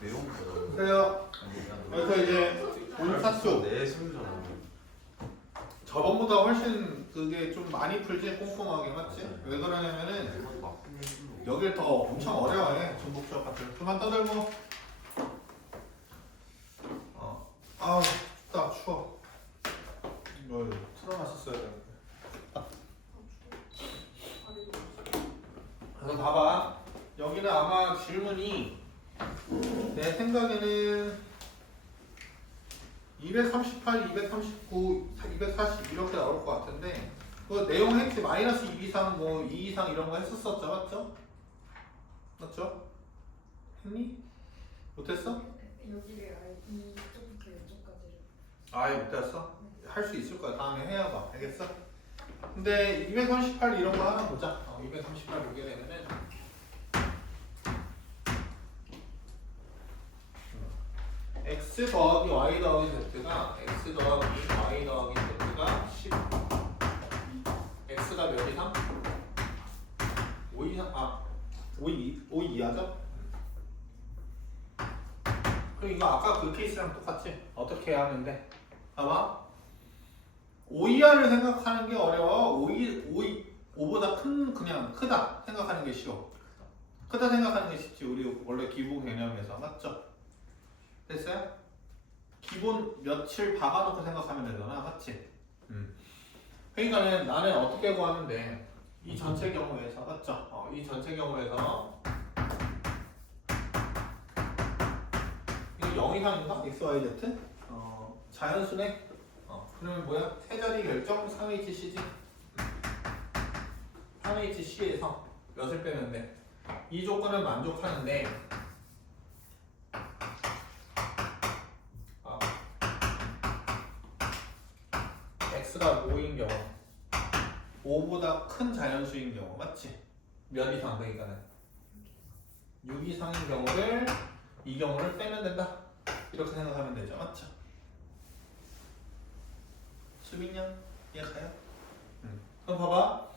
그래요. 그래서 이제 온차수 내 승부잖아. 저번보다 훨씬 그게 좀 많이 풀지 꼼꼼하게 맞지? 왜 그러냐면은 여길 더 엄청 어려워해 전복수학 같은 거. 그만 떠들고. 아우 춥다 추워. 이거 틀어놨었어야 되는데. 그래서 봐봐. 여기는 아마 질문이 내 생각에는 238, 239, 240 이렇게 나올 것 같은데 그 내용 했지. 마이너스 2 이상 뭐 2 이상 이런 거 했었었죠. 맞죠? 맞죠? 했니? 못했어? 여기를 이쪽부터 이쪽까지를. 아예 못했어? 할 수 있을 거야. 다음에 해야 봐. 알겠어? 근데 238 이런 거 하나 보자. 238 보게 되면은 x 더하기 y 더하기 z가 x 더하기 y 더하기 z가 10 x가 몇 이상? 5 이상 5 이하죠? 그럼 이거 아까 그 케이스랑 똑같지? 어떻게 해야 하는데? 봐봐 5 이하를 생각하는 게 어려워. 5보다 그냥 크다 생각하는 게 쉬워. 크다 생각하는 게 쉽지. 우리 원래 기본 개념에서 맞죠? 됐어요? 기본 며칠 박아놓고 생각하면 되잖아. 맞지? 그러니까는 나는 어떻게 구하면 돼? 이 전체 경우에서 맞죠? 이 전체 경우에서 이거 0 이상인가? x, y, z? 자연수네? 그러면 뭐야? 세 자리 결정 3hc지? 3hc에서 몇을 빼면 돼? 이 조건은 만족하는데 x가 5인 경우 5보다 큰 자연수인 경우 맞지? 몇 이상 그러니까는 6 이상인 경우를 이 경우를 빼면 된다 이렇게 생각하면 되죠. 맞죠? 수빈양 이해가요? 그럼 봐봐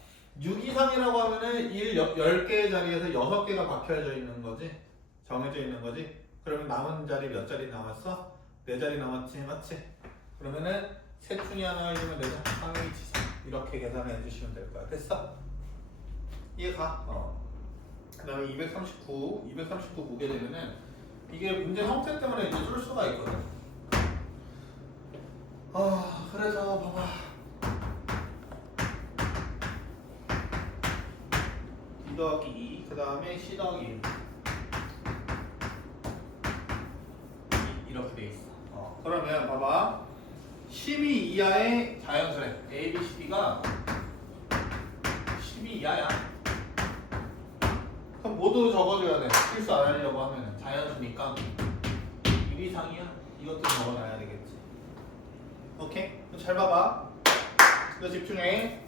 6 이상이라고 하면은 10개의 자리에서 6개가 박혀져 있는 거지 정해져 있는 거지. 그러면 남은 자리 몇 자리 남았어? 4자리 남았지 맞지? 그러면은 셋 중에 하나 읽으면 되죠. 3hc 이렇게 계산해 주시면 될 거야. 됐어? 이해가? 그 다음에 239 보게 되면은 이게 문제 형태 때문에 이제 줄 수가 있거든. 그래서 봐봐 D 더하기 2 그 다음에 C 더하기 1 이렇게 돼 있어. 그러면 봐봐 12 이하의 자연수래. A, B, C, D가 12 이하야. 그럼 모두 적어줘야 돼. 실수 안 하려고 하면 자연수니까 1 이상이야. 이것도 적어놔야 되겠지. 오케이? 그럼 잘 봐봐. 이거 집중해.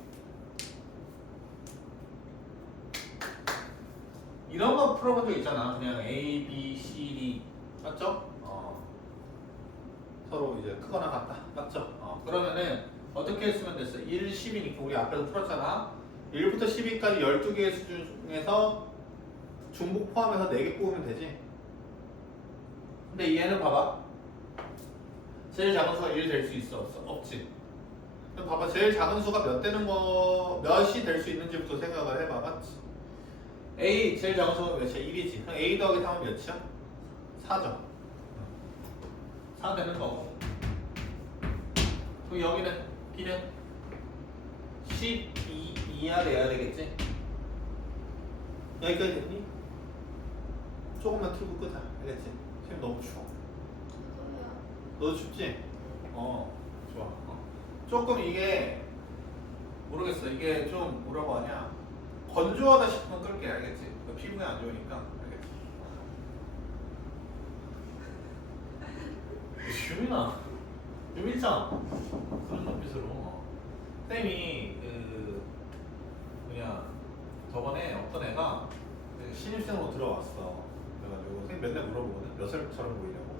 이런 거 풀어본 적 있잖아. 그냥 A, B, C, D 맞죠? 서로 이제 크거나 같다. 맞죠? 그러면은 어떻게 했으면 됐어? 1, 10이니까 우리 앞에서 풀었잖아. 1부터 10위까지 12개의 수준 중에서 중복 포함해서 4개 뽑으면 되지. 근데 얘는 봐봐. 제일 작은 수가 1 될 수 있어? 없어? 없지. 그럼 봐봐. 제일 작은 수가 몇이 될 수 있는지부터 생각을 해봐. 맞지? A 제일 작은 수가 몇이야? 1이지. 그럼 A 더하기 3은 몇이야? 4죠. 4 되는 거고. 그럼 여기는 B는 12 이하 돼야 되겠지? 여기까지 됐니? 조금만 틀고 끄자. 알겠지? 지금 너무 추워. 너도 춥지? 좋아. 조금 이게 모르겠어. 이게 좀 뭐라고 하냐? 건조하다 싶으면 끌게. 알겠지? 피부에 안 좋으니까. 알겠지? 유민아, 유민짱 그런 눈빛으로 쌤이 저번에 어떤 애가 신입생으로 들어왔어. 그래가지고 쌤 맨날 물어보거든. 몇 살처럼 보이냐고.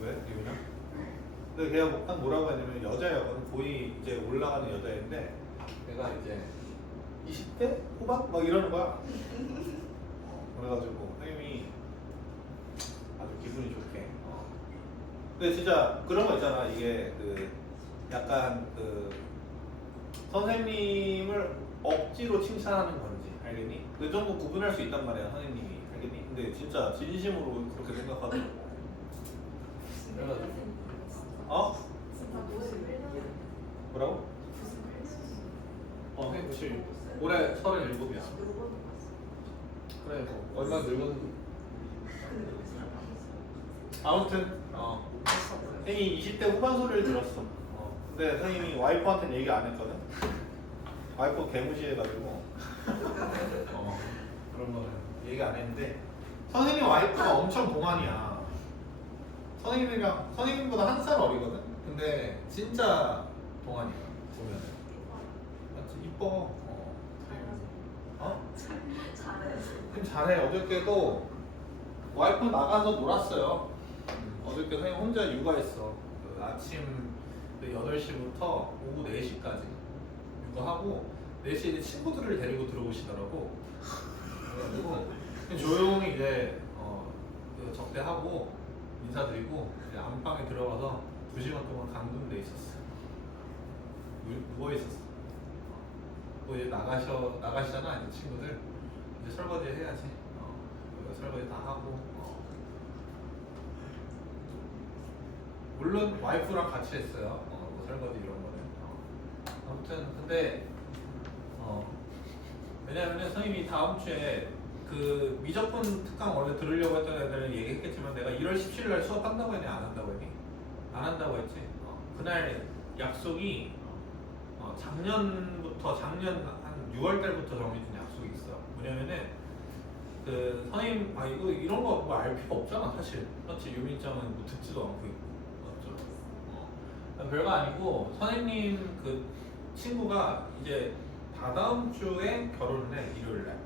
왜? 유민아? 근데 걔가 딱 뭐라고 하냐면 여자였거든. 거의 이제 올라가는 여자인데 내가 이제 20대? 후반? 막 이러는 거야. 그래가지고 선생님이 아주 기분이 좋게. 근데 진짜 그런 거 있잖아. 이게 그 약간 그 선생님을 억지로 칭찬하는 건지 알겠니? 그 정도 구분할 수 있단 말이야 선생님이 알겠니? 근데 진짜 진심으로 그렇게 생각하더라고. 그래가지고 뭐라고? 선생님 90 올해 37이야. 그래 뭐 얼마 늙은 아무튼 선생님이 20대 후반 소리를 들었어. 근데 선생님이 와이프한테는 얘기 안 했거든. 와이프 개무시해가지고 그런 거는 얘기 안 했는데 선생님 와이프가 엄청 동안이야. 선생님보다 한 살 어리거든. 근데 진짜 동안이야 보면은. 맞지? 이뻐. 선생님 잘해. 어저께도 와이프 나가서 놀았어요. 어저께 선생님 혼자 육아했어. 그 아침 8시부터 오후 4시까지 육아하고 4시에 이제 친구들을 데리고 들어오시더라고. 그래가지고 그냥 조용히 이제 그 접대하고 인사드리고 이제 안방에 들어가서 2시간 동안 감금돼 있었어. 누워 있었어. 또 이제 나가시잖아 이제 친구들. 이제 설거지 해야지. 설거지 다 하고. 물론 와이프랑 같이 했어요. 뭐 설거지 이런 거는. 아무튼 근데 왜냐면은 선생님이 다음 주에 그 미적분 특강 원래 들으려고 했던 애들은 얘기했겠지만 내가 1월 17일 날 수업한다고 했니? 안 한다고 했니? 안 한다고 했지. 그날 약속이 작년 한 6월 달부터 정해진 약속이 있어. 뭐냐면은 그 선생님 이거 이런 거 뭐 알 필요 없잖아 사실. 그렇지. 유민장은 뭐 듣지도 않고 있고 맞죠. 별거 아니고 선생님 그 친구가 이제 다다음 주에 결혼을 해. 일요일 날.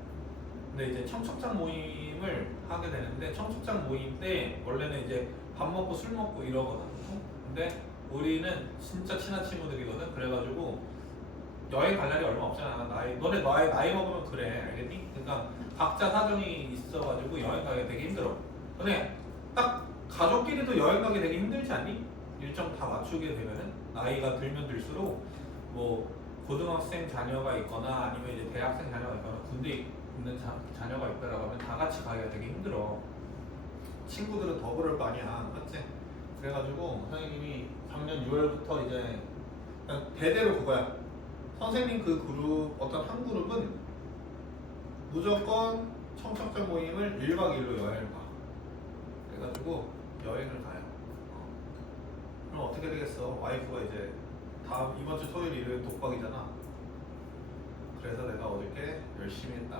근데 이제 청첩장 모임을 하게 되는데 청첩장 모임 때 원래는 이제 밥 먹고 술 먹고 이러거든. 근데 우리는 진짜 친한 친구들이거든. 그래가지고 여행 갈 날이 얼마 없잖아. 너네 나이 먹으면 그래. 알겠니? 그러니까 각자 사정이 있어가지고 여행 가기 되게 힘들어. 근데 딱 가족끼리도 여행 가기 되게 힘들지 않니? 일정 다 맞추게 되면은 나이가 들면 들수록 뭐 고등학생 자녀가 있거나 아니면 이제 대학생 자녀가 있거나 군대 있는 자녀가 있다라고 하면 다 같이 가기가 되게 힘들어. 친구들은 더 그럴 거 아니야. 맞지? 그래가지고 선생님이 작년 6월부터 이제 그냥 대대로 그거야. 선생님 그 그룹 어떤 한 그룹은 무조건 청첩장 모임을 1박 2일로 여행을 가. 그래가지고 여행을 가요. 그럼 어떻게 되겠어? 와이프가 이제 다음 이번 주 토요일 일요일 독박이잖아. 그래서 내가 어저께 열심히 했다.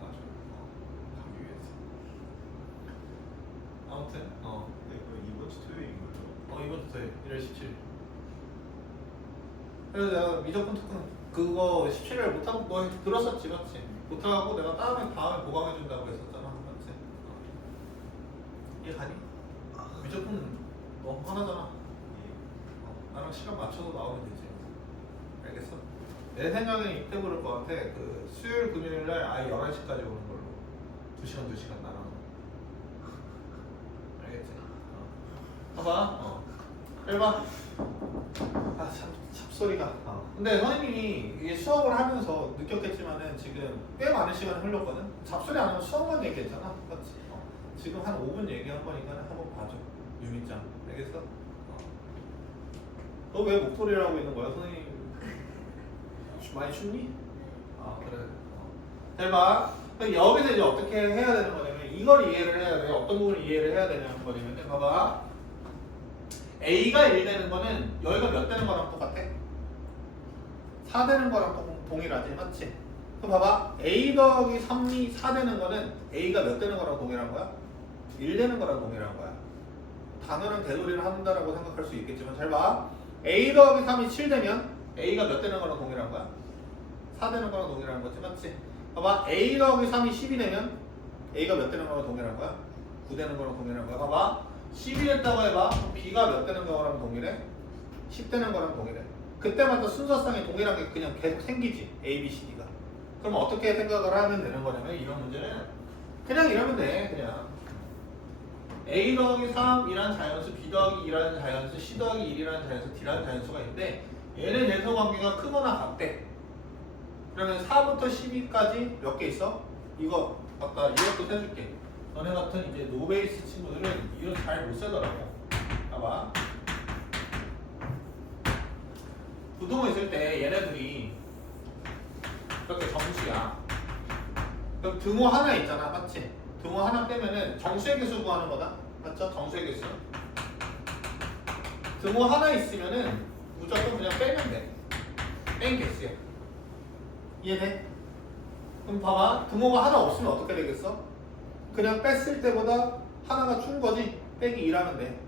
아주 가기 위해서. 아무튼 네, 그럼 이번 주 토요일인 거죠? 이번 주 토요일 1월 17일. 그래서 내가 미적분 특강 그거 17일 못하고 너 들었었지 맞지? 못하고 내가 다음에 보강해준다고 했었잖아 맞지? 이해 가니? 미적분 너무 하나잖아. 나랑 시간 맞춰서 나오면 되지. 알겠어? 내 생각엔 이때 그럴 것 같아. 그 수요일 금요일 날 아예 11시까지 오는 걸로 2시간 나눠. 알겠지? 봐봐. 해봐. 잡소리가. 근데 선생님이 이게 수업을 하면서 느꼈겠지만은 지금 꽤 많은 시간이 흘렀거든. 잡소리 안 하면 수업만 얘기했잖아. 맞지? 지금 한 5분 얘기한 거니까 한번 봐줘. 유민장. 알겠어? 너 왜 목소리를 하고 있는 거야, 선생님? 많이 춥니? 그래. 잘 봐. 여기서 이제 어떻게 해야 되는 거냐면 이걸 이해를 해야 돼. 어떤 부분을 이해를 해야 되냐는 거냐면 봐봐. A가 1 되는 거는 여기가 몇 되는 거랑 똑같아? 4 되는 거랑 동일하지, 맞지? 그럼 봐봐. A 더하기 3이 4 되는 거는 A가 몇 되는 거랑 동일한 거야? 1 되는 거랑 동일한 거야. 단어랑 대돌이를 한다라고 생각할 수 있겠지만 잘 봐. A 더하기 3이 7 되면 A가 몇 되는 거랑 동일한 거야? 4 되는 거랑 동일한 거지, 맞지? 봐봐. A 더하기 3이 10이 되면 A가 몇 되는 거랑 동일한 거야? 9 되는 거랑 동일한 거야. 봐봐. 10이 됐다고 해봐. 그럼 B가 몇 되는 거랑 동일해? 10 되는 거랑 동일해. 그때마다 순서상에 동일한 게 그냥 계속 생기지. A, B, C, D가. 그럼 어떻게 생각을 하면 되는 거냐면 이런 문제는 그냥 이러면 돼. 그냥 a 더하기 3이라는 자연수, b 더하기 2라는 자연수, c 더하기 1이라는 자연수, d라는 자연수가 있는데 얘네 대소 관계가 크거나 같대. 그러면 4부터 12까지 몇 개 있어? 이거 아까 이것도 해줄게. 너네 같은 이제 노베이스 친구들은 이거 잘 못 세더라고. 봐봐. 부동호 있을 때 얘네들이 이렇게 정수야. 그럼 등호 하나 있잖아, 맞지? 등호 하나 빼면은 정수의 개수 구하는 거다, 맞죠? 정수의 개수. 등호 하나 있으면은 무조건 그냥 빼면 돼. 뺀 개수야. 이해돼? 그럼 봐봐, 등호가 하나 없으면 어떻게 되겠어? 그냥 뺐을 때보다 하나가 준 거지. 빼기 2라면 돼.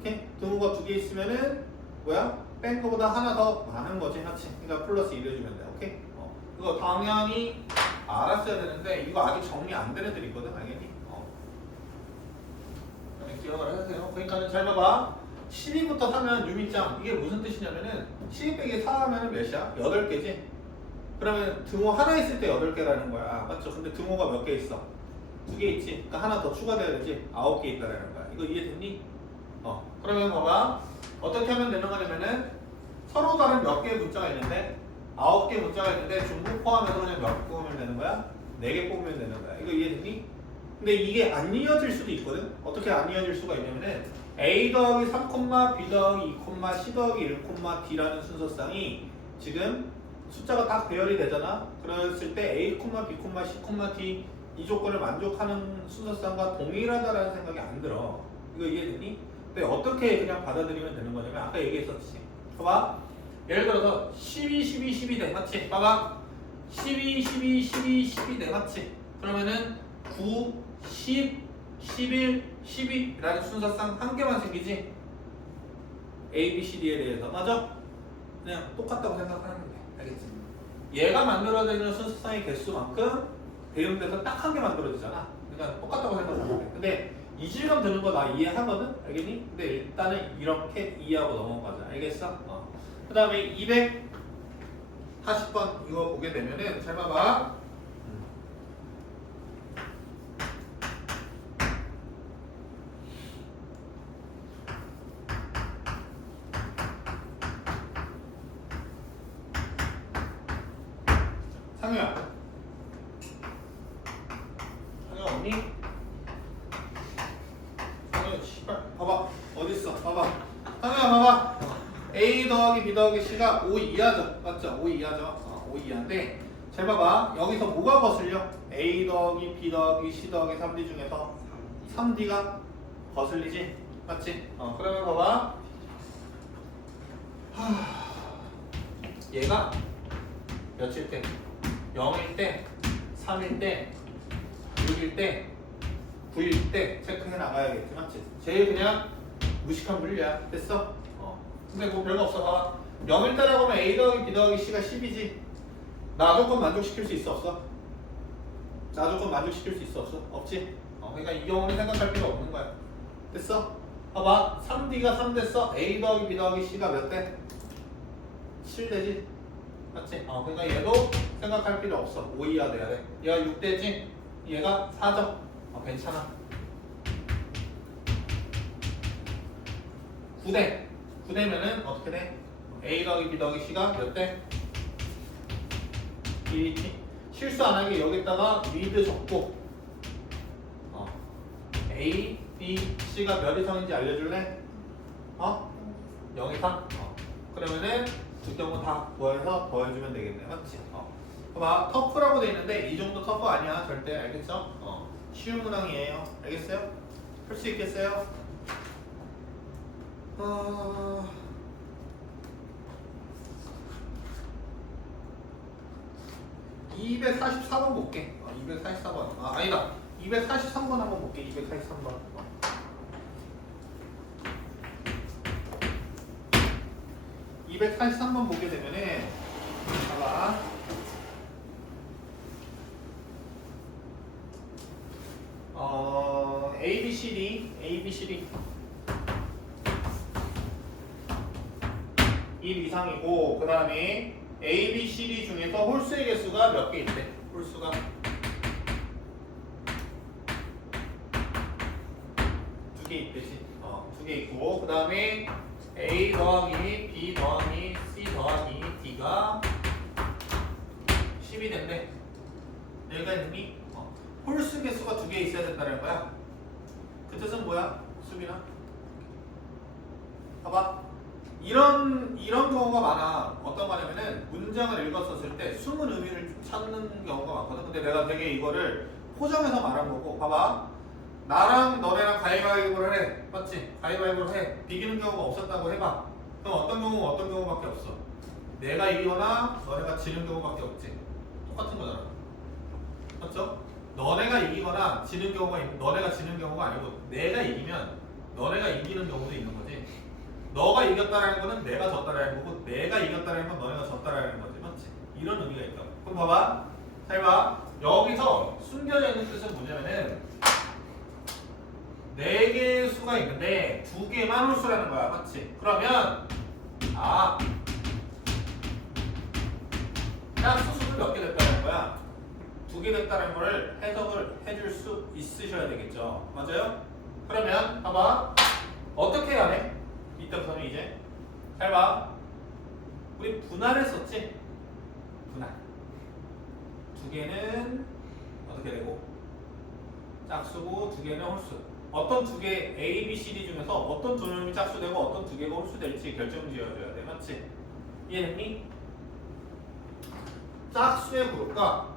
오케이? 등호가 2개 있으면은 뭐야? 뺀 거보다 하나 더 많은 거지, 맞지? 그러니까 플러스 1 해주면 돼. 오케이? 이거 당연히 알았어야 되는데 이거 아직 정리 안 된 애들이 있거든, 알겠니? 기억을 하세요. 그러니까는 잘 봐봐. 12부터 3은 유미짱. 이게 무슨 뜻이냐면은 12 빼기 4 하면은 몇이야? 8개지? 그러면 등호 하나 있을 때 8개라는 거야. 맞죠? 근데 등호가 몇 개 있어? 2개 있지? 그러니까 하나 더 추가돼야 되지? 9개 있다라는 거야. 이거 이해됐니? 그러면 봐봐. 어떻게 하면 되는 거냐면은 서로 다른 몇 개의 문자가 있는데 9개 문자가 있는데 중복 포함해서 그냥 몇 개 뽑으면 되는 거야? 4개 뽑으면 되는 거야. 이거 이해됐니? 근데 이게 안 이어질 수도 있거든? 어떻게 안 이어질 수가 있냐면은 a 더하기 3, b 더하기 2, c 더하기 1, d라는 순서상이 지금 숫자가 딱 배열이 되잖아? 그랬을 때 a, b, c, d 이 조건을 만족하는 순서상과 동일하다라는 생각이 안 들어. 이거 이해됐니? 근데 어떻게 그냥 받아들이면 되는 거냐면 아까 얘기했었지. 봐봐. 예를 들어서 12, 12, 12 돼. 맞지? 봐봐. 12, 12, 12, 12 돼. 맞지? 그러면은 9, 10, 11, 12라는 순서상 한 개만 생기지? A, B, C, D에 대해서. 맞아? 그냥 똑같다고 생각하는 돼. 알겠지? 얘가 만들어지는 순서상의 개수만큼 대응돼서 딱 한 개 만들어지잖아. 그러니까 똑같다고 생각하면 돼. 근데 이질감 드는 거 나 이해하거든? 알겠니? 근데 일단은 이렇게 이해하고 넘어가자. 알겠어? 그 다음에 240번 이거 보게 되면은 잘 봐봐. 상우야. 상우야 없니? 상우야 씨발 봐봐. 어딨어? 봐봐. 상우야 봐봐. A 더하기 B 더하기 C가 5 이하죠. 맞죠? 5 이하죠. 5 이하인데 잘 봐봐. 여기서 뭐가 거슬려? A 더하기 B 더하기 C 더하기 3D 중에서 3D가 거슬리지? 맞지? 그러면 봐봐. 얘가 몇일 때? 0일 때, 3일 때, 6일 때, 9일 때 체크해 나가야겠지. 맞지? 제일 그냥 무식한 물리야. 됐어? 근데 뭐 별거 없어. 봐봐. 0일 때라고 하면 A 더하기 B 더하기 C가 10이지. 나 조건 만족시킬 수 있어 없어? 나 조건 만족시킬 수 있어 없어? 없지? 그러니까 이 경우는 생각할 필요 없는 거야. 됐어? 봐봐. 3D가 3 됐어. A 더하기 B 더하기 C가 몇 대? 7 되지? 맞지? 그러니까 얘도 생각할 필요 없어. 5 이하 돼야 돼. 얘가 6 되지? 얘가 4죠? 괜찮아. 9대. 9대면은 어떻게 돼? A 더하기 B 더하기 C가 몇 대? 1이지? 실수 안 하게 여기다가 위드 적고 A, B, C가 몇 이상인지 알려줄래? 0 이상? 그러면은 두 경우 다 구해서 더해주면 되겠네. 맞지? 봐봐. 터프라고 돼 있는데 이 정도 터프 아니야. 절대. 알겠죠? 쉬운 문항이에요. 알겠어요? 풀 수 있겠어요? 244번 볼게. 244번. 아니다. 243번 한번 볼게. 243번. 243번 보게 되면은 봐봐. A, B, C, D, A, B, C, D 1 이상이고 그 다음에 A, B, C, D 중에서 홀수의 개수가 몇 개 있대? 홀수가 개 있듯이 두 개 있고 그 다음에 A 더하기 B 더하기 C 더하기 D가 10이 된대. 여기가 있니? 홀수 개수가 두 개 있어야 된다는 거야. 그 뜻은 뭐야? 수빈아? 봐봐. 이런 경우가 많아. 어떤 거냐면은 문장을 읽었었을 때 숨은 의미를 찾는 경우가 많거든. 근데 내가 되게 이거를 포장해서 말한 거고. 봐봐. 나랑 너네랑 가위바위보를 해. 맞지? 가위바위보를 해. 비기는 경우가 없었다고 해봐. 그럼 어떤 경우밖에 없어? 내가 이기거나 너네가 지는 경우밖에 없지. 똑같은 거잖아. 맞죠? 너네가 이기거나 지는 경우가 너네가 지는 경우가 아니고 내가 이기면 너네가 이기는 경우도 있는 거지. 너가 이겼다라는 거는 내가 졌다라는 거고 내가 이겼다라는 건 너네가 졌다라는 거지. 맞지? 이런 의미가 있다. 그럼 봐봐. 잘 봐. 여기서 숨겨져 있는 뜻은 뭐냐면은 네 개의 수가 있는데 두 개만 홀수라는 거야. 맞지? 그러면 짝수 수를 몇 개 됐다는 거야? 두 개 됐다는 거를 해석을 해줄 수 있으셔야 되겠죠. 맞아요? 그러면 봐봐. 어떻게 해야 돼? 이때부터는 이제 잘 봐. 우리 분할했었지? 분할. 두 개는 어떻게 되고? 짝수고 두 개는 홀수. 어떤 두 개 A, B, C, D 중에서 어떤 두 놈이 짝수되고 어떤 두 개가 홀수될지 결정지어줘야 돼. 맞지? 이해됐니? 짝수의 그룹과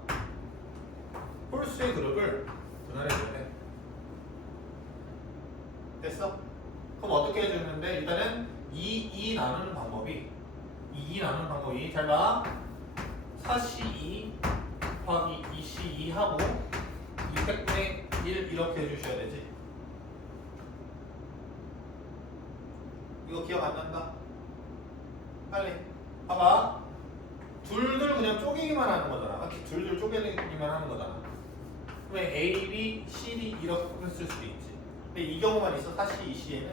홀수의 그룹을 분할해줘야 돼. 됐어? 그럼 어떻게 해주는데 일단은 2 나누는 방법이 잘 봐. 4C2 곱하기 2C2 하고 600분의 1 이렇게 해주셔야 되지. 이거 기억 안 난다? 빨리 봐봐. 둘둘 그냥 쪼개기만 하는 거잖아. 맞지? 둘둘 쪼개기만 하는 거잖아. 그러면 A, B, C, D 이렇게 했을 수도 있지. 근데 이 경우만 있어. 4C, 2C에는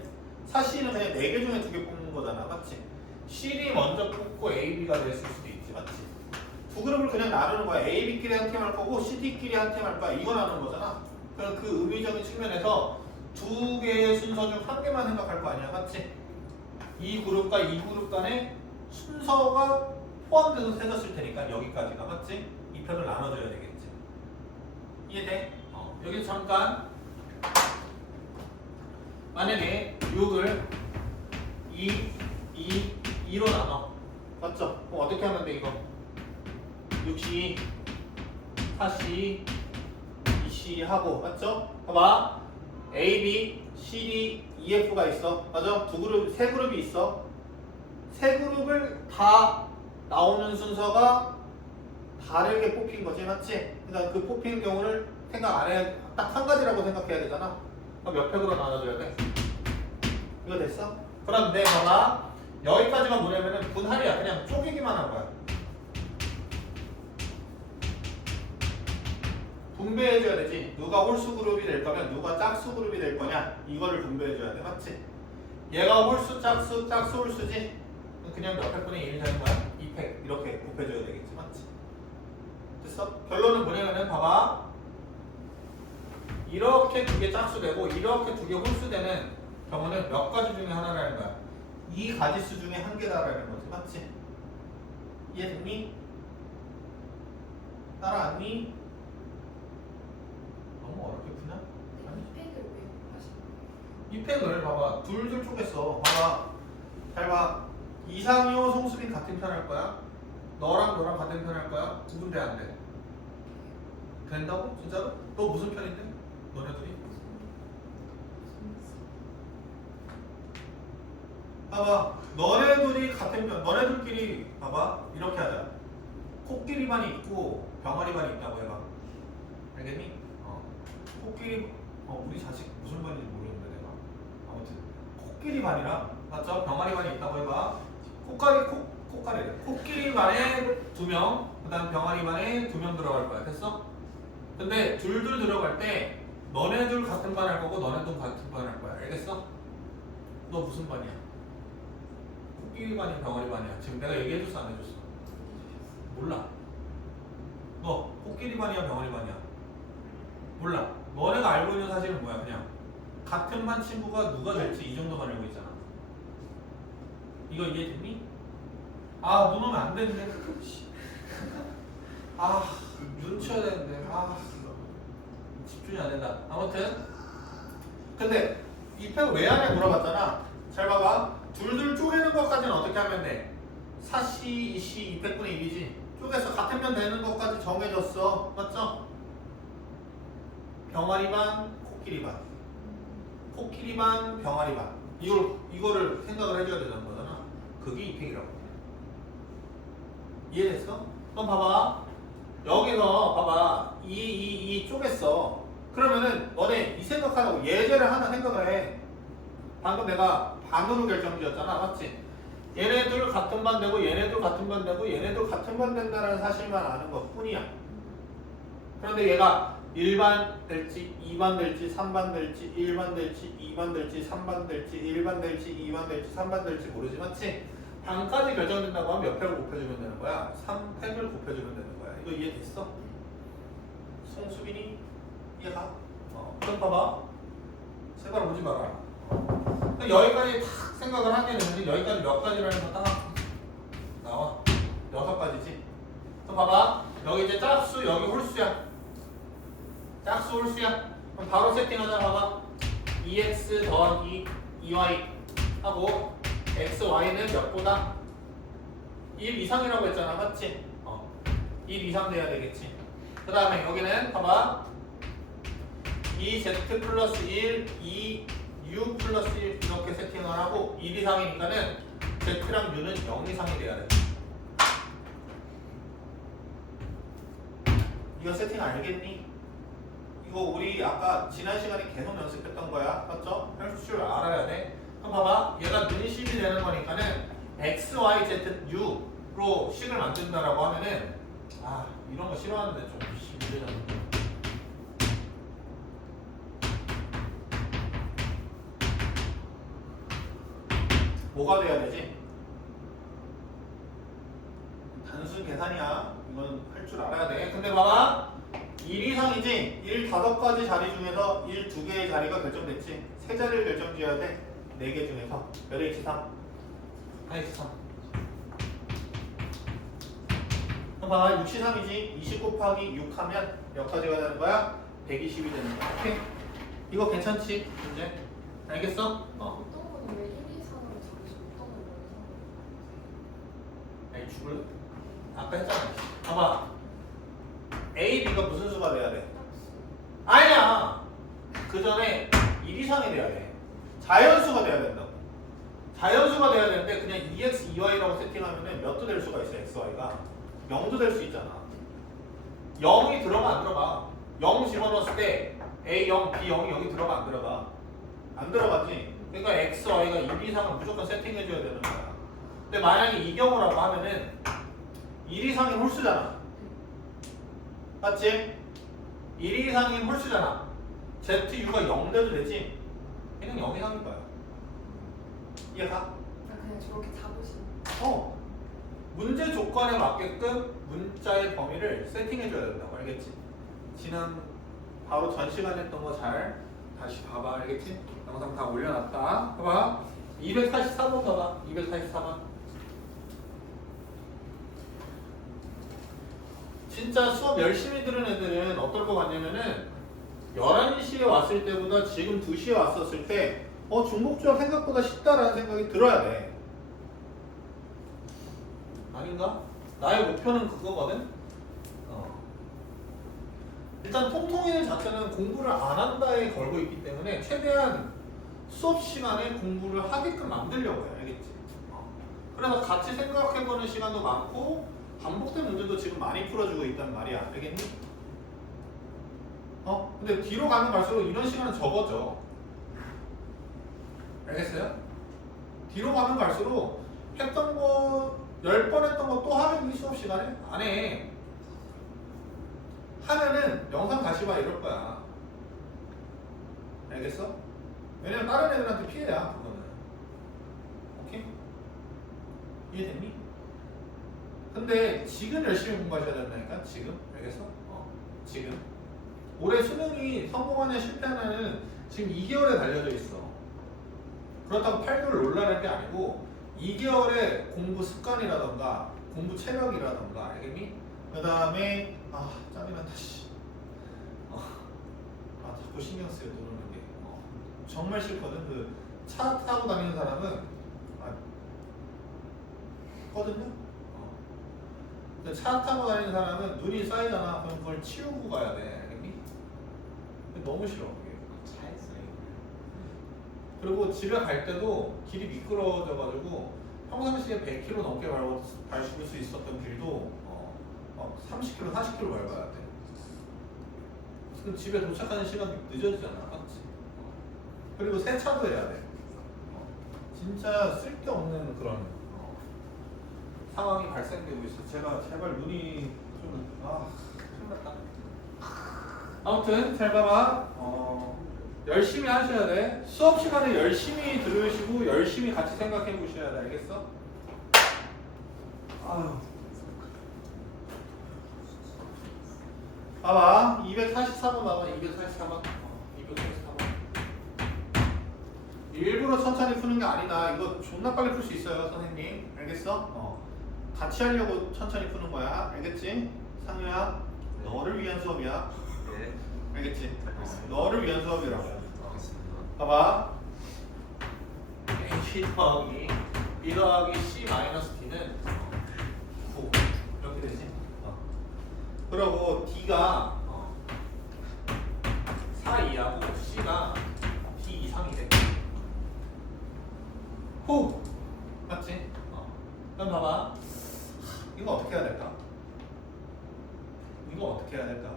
4C는 그냥 4개 중에 2개 뽑는 거잖아. 맞지? CD 먼저 뽑고 A, B가 됐을 수도 있지. 맞지? 두 그룹을 그냥 나누는 거야. A, B끼리 한 팀 할 거고 CD끼리 한 팀 할 거야. 이거 나누는 거잖아. 그럼 그 의미적인 측면에서 두 개의 순서 중 한 개만 생각할 거 아니야. 맞지? 이 그룹과 이 그룹 간의 순서가 포함돼서 세졌을 테니까 여기까지가. 맞지? 이 편을 나눠줘야 되겠지. 이해돼? 여기서 잠깐 만약에 6을 2로 나눠. 맞죠? 그럼 어떻게 하면 돼 이거? 6C, 4C, 2C 하고. 맞죠? 봐봐. A, B, C, D, EF가 있어. 맞아? 세 그룹이 있어. 세 그룹을 다 나오는 순서가 다르게 뽑힌 거지. 맞지? 그러니까 그 뽑힌 경우를 생각 안 해. 딱 한 가지라고 생각해야 되잖아. 그럼 몇 팩으로 나눠줘야 돼? 이거 됐어? 그런데 봐봐. 여기까지가 뭐냐면은 분할이야. 그냥 쪼개기만 한 거야. 분배해줘야 되지. 누가 홀수 그룹이 될 거면 누가 짝수 그룹이 될 거냐 이거를 분배해줘야 돼. 맞지? 얘가 홀수 짝수 홀수지? 그냥 몇 팩분의 1이 되는 거야? 2팩 이렇게 곱해줘야 되겠지. 맞지? 됐어? 결론은 뭐냐면은 봐봐. 이렇게 두 개 짝수 되고 이렇게 두 개 홀수 되는 경우는 몇 가지 중에 하나라는 거야. 이 가지수 중에 한 개다라는 거지. 맞지? 이해됐니? 따라왔니? 너무 어렵게 푸냐? 아니. 이 팩을 왜 하시는 거예요? 이 팩을 봐봐. 둘둘 쪼갰어. 봐봐. 잘 봐. 이상이호, 송수빈 같은 편 할 거야? 너랑 같은 편 할 거야? 구분돼 안 돼? 된다고? 진짜로? 너 무슨 편인데? 너네들이? 봐봐. 너네들이 같은 편. 너네들끼리 봐봐. 이렇게 하자. 코끼리 반이 있고 병아리 반이 있다고 해봐. 알겠니? 코끼리 우리 자식 무슨 반인지 모르겠는데 내가 아무튼 코끼리 반이랑 맞죠? 병아리 반이 있다고 해봐. 코끼리 반에 2명, 그다음 병아리 반에 2명 들어갈 거야. 됐어? 근데 둘둘 들어갈 때 너네 둘 같은 반 할 거고 너네 둘 같은 반 할 거야. 알겠어? 너 무슨 반이야? 코끼리 반이야, 병아리 반이야? 지금 내가 얘기해줬어, 안 해줬어? 몰라. 너 코끼리 반이야, 병아리 반이야? 몰라. 너네가 알고 있는 사실은 뭐야? 그냥 같은 반 친구가 누가 될지 이 정도만 알고 있잖아. 이거 이해됐니? 아, 눈 오면 안 되는데. 아, 눈 쳐야 되는데. 아, 집중이 안 된다. 아무튼. 근데 이 팩을 왜 하냐 물어봤잖아. 잘 봐봐. 둘둘 쪼개는 것까지는 어떻게 하면 돼? 4C, 2C, 200분의 1이지. 쪼개서 같은 면 되는 것까지 정해졌어. 맞죠? 병아리 반, 코끼리 반. 코끼리 반, 병아리 반. 이거를 생각을 해줘야 되는 거잖아. 그게 이 팩이라고. 이해됐어? 그럼 봐봐. 여기서 봐봐. 이 쪼갰어. 그러면은 너네 이 생각하라고 예제를 하나 생각을 해. 방금 내가 반으로 결정지었잖아. 맞지? 얘네들 같은 반 되고 얘네들 같은 반 되고 얘네들 같은 반 된다는 사실만 아는 것 뿐이야. 그런데 얘가 1반 될지 2반 될지 3반 될지 1반 될지 2반 될지 3반 될지 1반 될지 2반 될지 3반 될지 모르지. 맞지? 반까지 결정된다고 하면 몇 팩을 곱해주면 되는 거야? 3팩을 곱해주면 되는 거야. 이거 이해됐어? 송수빈이 이해가? 그럼 봐봐. 생각을 보지 마라. 여기까지 탁 생각을 하게 되는데 여기까지 몇 가지라는 거 딱 나와. 6가지지. 그럼 봐봐. 여기 이제 짝수, 여기 홀수야. 짝수 홀수야. 그럼 바로 세팅하자. 봐봐. 2x 더하기 2y 하고 xy는 몇보다 1 이상이라고 했잖아. 맞지? 1 이상 돼야 되겠지. 그 다음에 여기는 봐봐. 2z 플러스 1, 2u 플러스 1 이렇게 세팅을 하고 1 이상이니까는 z랑 u는 0 이상이 돼야 돼. 이거 세팅 알겠니? 이거 우리 아까 지난 시간에 계속 연습했던 거야. 맞죠? 할 줄 알아야 돼. 그럼 봐봐. 얘가 눈식이 되는 거니까는 x, y, z, u로 식을 만든다라고 하면은 이런 거 싫어하는데 좀 문제잖아. 뭐가 돼야 되지? 단순 계산이야. 이건 할 줄 알아야 돼. 근데 봐봐. 1 이상이지? 1 5가지 자리 중에서 1 2개의 자리가 결정됐지? 3자리를 결정지어야 돼. 4개 중에서. 몇 H3? 1H3. 그럼 봐봐. 6 이상이지? 20 곱하기 6 하면 몇 가지가 되는 거야? 120이 되는 거야. 오케이? 이거 괜찮지? 문제? 알겠어? 어떤 거는 왜 1, 2, 3으로 잡으시 어떤 거는 아니 죽을래? 아까 했잖아. 봐봐. A, B가 무슨 수가 돼야 돼? 아니야. 그 전에 1 이상이 돼야 돼. 자연수가 돼야 된다고. 자연수가 돼야 되는데 그냥 2x, 2y라고 세팅하면 몇 도 될 수가 있어. x, y가 0도 될 수 있잖아. 0이 들어가 안 들어가? 0 집어넣었을 때 A 0, B 0이 여기 들어가 안 들어가? 안 들어가지. 그러니까 x, y가 1 이상을 무조건 세팅해줘야 되는 거야. 근데 만약에 이 경우라고 하면은 1 이상이 홀수잖아. 맞지? 1 이상이 홀수잖아. ZU가 0 돼도 되지? 그냥 0 이상인 거야. 이해가? 그냥 저렇게 잡으시는 문제 조건에 맞게끔 문자의 범위를 세팅해줘야 된다고. 알겠지? 바로 전 시간에 했던 거 잘 다시 봐봐. 알겠지? 영상 다 올려놨다. 봐봐. 244번 봐봐. 244번. 진짜 수업 열심히 들은 애들은 어떨 것 같냐면은 11시에 왔을 때보다 지금 2시에 왔었을 때 중복주가 생각보다 쉽다라는 생각이 들어야 돼. 아닌가? 나의 목표는 그거거든? 일단 통통이는 자체는 공부를 안 한다에 걸고 있기 때문에 최대한 수업 시간에 공부를 하게끔 만들려고 해. 알겠지? 그래서 같이 생각해보는 시간도 많고 반복된 문제도 지금 많이 풀어주고 있단 말이야. 알겠니? 근데 뒤로 가면 갈수록 이런 시간은 적어져. 알겠어요? 뒤로 가면 갈수록 했던 거 10번 했던 거 또 하면 이 수업 시간에? 안 해. 하면은 영상 다시 봐 이럴 거야. 알겠어? 왜냐면 다른 애들한테 피해야 그거는. 오케이? 이해됐니? 근데 지금 열심히 공부하셔야 된다니까. 지금. 알겠어? 지금. 올해 수능이 성공하냐 실패하냐는 지금 2개월에 달려져 있어. 그렇다고 8개월 놀라는 게 아니고 2개월의 공부 습관이라던가 공부 체력이라던가 알겠니? 그 다음에 짜증난다 씨. 자꾸 신경 쓰여 누르는 게 정말 싫거든. 그 차 타고 다니는 사람은 거든요. 근데 차 타고 다니는 사람은 눈이 쌓이잖아. 그럼 그걸 치우고 가야 돼. 알겠니? 근데 너무 싫어 그게. 차였어요. 그리고 집에 갈 때도 길이 미끄러워져가지고 평상시에 100km 넘게 밟을 수 있었던 길도 30km, 40km 밟아야 돼. 그럼 집에 도착하는 시간이 늦어지잖아, 맞지? 그리고 세차도 해야 돼. 진짜 쓸데없는 그런 상황이 발생되고 있어. 제가 제발 눈이 좀 큰일 났다. 아무튼 잘 봐봐. 열심히 하셔야 돼. 수업 시간에 열심히 들으시고 열심히 같이 생각해 보셔야 돼. 알겠어? 아유. 봐봐. 244번 봐봐. 244번. 244번. 일부러 천천히 푸는 게 아니다. 이거 존나 빨리 풀 수 있어요, 선생님. 알겠어? 같이 하려고 천천히 푸는 거야. 알겠지? 상유야, 너를 위한 수업이야. 네. 알겠지? 알겠습니다. 너를 위한 수업이라고. 알겠습니다. 봐봐. A 더하기 B 더하기 C 마이너스 D는 9 이렇게 되지? 그리고 D가 4 이하고 C가 D 이상이 돼. 후! 맞지? 그럼 봐봐. 이거 어떻게 해야 될까? 이거 어떻게 해야 될까?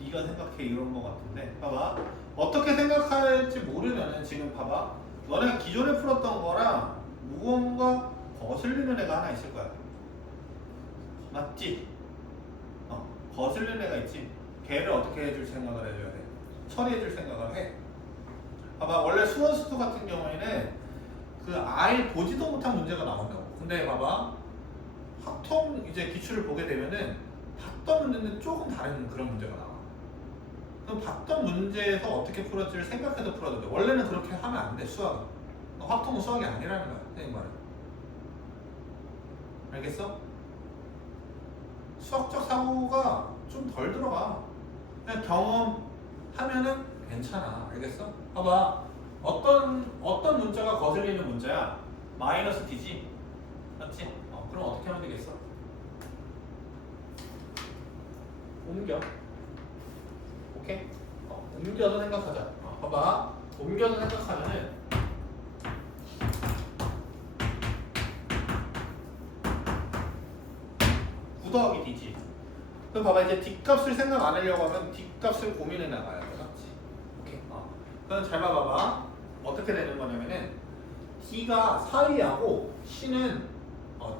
네가 생각해 이런 거 같은데 봐봐. 어떻게 생각할지 모르면은 지금 봐봐. 너네가 기존에 풀었던 거랑 무언가 거슬리는 애가 하나 있을 거야. 맞지? 거슬리는 애가 있지. 걔를 어떻게 해줄 생각을 해줘야 돼? 처리해줄 생각을 해. 봐봐. 원래 수원수투 같은 경우에는 그 아예 보지도 못한 문제가 나온다고. 근데 봐봐. 확통 이제 기출을 보게 되면은 봤던 문제는 조금 다른 그런 문제가 나와. 그럼 봤던 문제에서 어떻게 풀었지를 생각해서 풀어도 돼. 원래는 그렇게 하면 안 돼, 수학은. 확통은 수학이 아니라는 거야, 선생님 말은. 알겠어? 수학적 사고가 좀 덜 들어가. 그냥 경험하면은 괜찮아. 알겠어? 봐봐. 어떤 문자가 거슬리는 문자야? 마이너스 D지? 맞지? 그럼 어떻게 하면 되겠어? 옮겨. 오케이? 옮겨서 생각하자. 봐봐. 옮겨서 생각하면은 9 더하기 D지. 그럼 봐봐. 이제 D값을 생각 안 하려고 하면 D값을 고민해 나가야 돼. 맞지? 오케이. 그럼 잘 봐봐. 어떻게 되는 거냐면은 D가 4 이하고 C는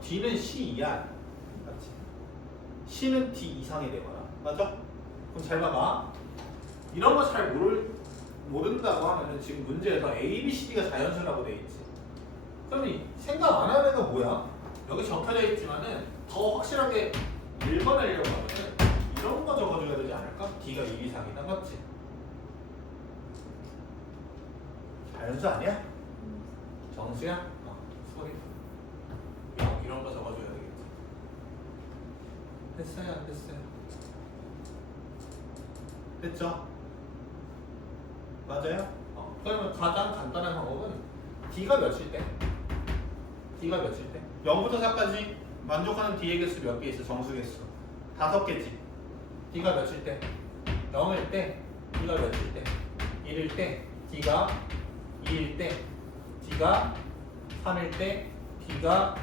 D는 C 이하. 맞지? C는 D 이상이 되거나. 맞아? 그럼 잘 봐봐. 이런 거 잘 모른다고 하면은 지금 문제에서 A, B, C, D가 자연수라고 돼 있지. 그럼 생각 안 하는 애가 뭐야? 여기 적혀져 있지만은 더 확실하게 읽어내려고 하면은 이런 거 적어줘야 되지 않을까? D가 1 이상이다. 맞지? 자연수 아니야? 정수야? 소리. 이런 거 적어줘야 되겠지. 됐어요? 안 됐어요? 됐죠? 맞아요? 그러면 가장 간단한 방법은 D가 몇일 때? D가 몇일 때? 0부터 4까지 만족하는 D의 개수 몇 개 있어? 정수 개수 5개지. D가 몇일 때? 0일 때? D가 몇일 때? 1일 때? D가 2일 때? D가 3일 때? D가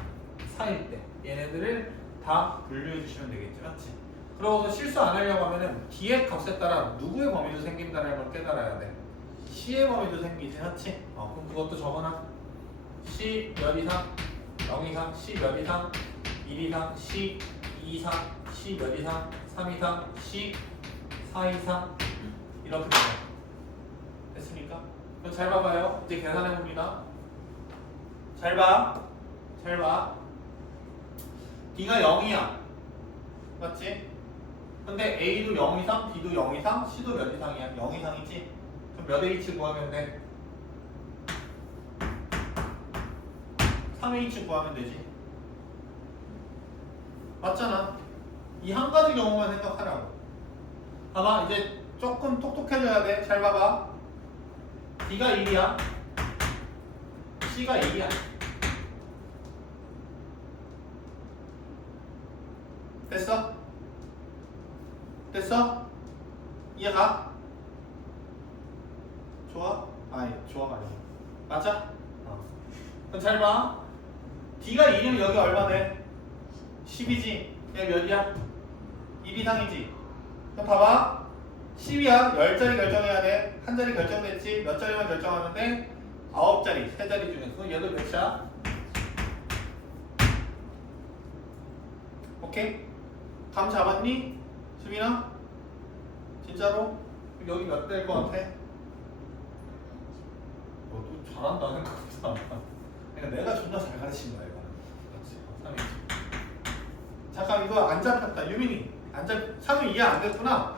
4일 때? 얘네들을 다 분류해 주시면 되겠지. 맞지? 그러고서 실수 안 하려고 하면은 D의 값에 따라 누구의 범위도 생긴다는 걸 깨달아야 돼. C의 범위도 생기지, 맞지? 그럼 그것도 적어놔. C 몇 이상, 0 이상, C 몇 이상, 1 이상, C 2 이상, C 몇 이상, 3 이상, C 4 이상 이렇게 돼요. 됐습니까? 그럼 잘 봐봐요. 이제 계산해 봅니다. 잘 봐. 잘 봐. D가 0이야. 맞지? 근데 A도 0 이상, B도 0 이상, C도 몇 이상이야? 0 이상이지? 그럼 몇 H 구하면 돼? 3H 구하면 되지. 맞잖아. 이 한 가지 경우만 생각하라고. 봐봐, 이제 조금 똑똑해져야 돼. 잘 봐봐. B가 1이야. C가 1이야. 됐어? 됐어? 이해가? 좋아? 아니, 좋아가 아니야. 맞아? 그럼 잘 봐. D가 2면 여기 얼마 돼? 10이지? 얘 몇이야? 1 이상이지? 그럼 봐봐. 10이야. 10자리 결정해야 돼. 한 자리 결정됐지? 몇 자리만 결정하면 돼? 9자리, 3자리 중에서. 얘도 몇이야? 오케이? 감 잡았니? 수빈아? 진짜로? 여기 몇 대일 것 같아? 너 또 잘한다 생각보다. 그러니까 내가 존나 잘 가르친 거야 이거는. 그렇지. 3인. 잠깐 이거 안 잡혔다. 유민이 안 잡. 3이 이해 안 됐구나.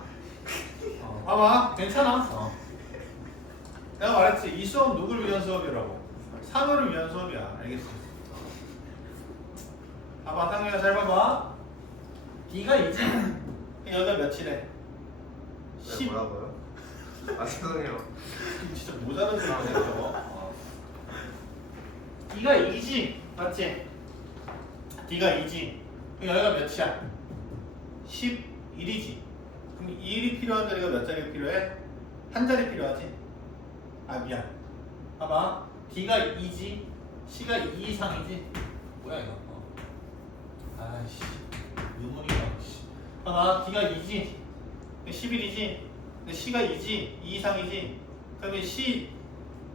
봐봐. 괜찮아. 내가 말했지. 이 수업 누굴 위한 수업이라고. 상호를 위한 수업이야. 알겠어. 봐봐. 상호야 잘 봐봐. D가 2지. 여기가 며칠에? 10. 뭐라고요? 아 죄송해요. 진짜 모자란 소리 하네. D가 2지. 맞지? D가 2지. 여기가 몇이야? 11이지. 그럼 1이 필요한 자리가 몇 자리가 필요해? 한 자리 필요하지? 아 미안. 봐봐. D가 2지. C가 2 이상이지? 뭐야 이거? 아이씨. 의문이야. 봐봐. D가 2지. 11이지. 근데 C가 2지. 2 이상이지. 그러면 C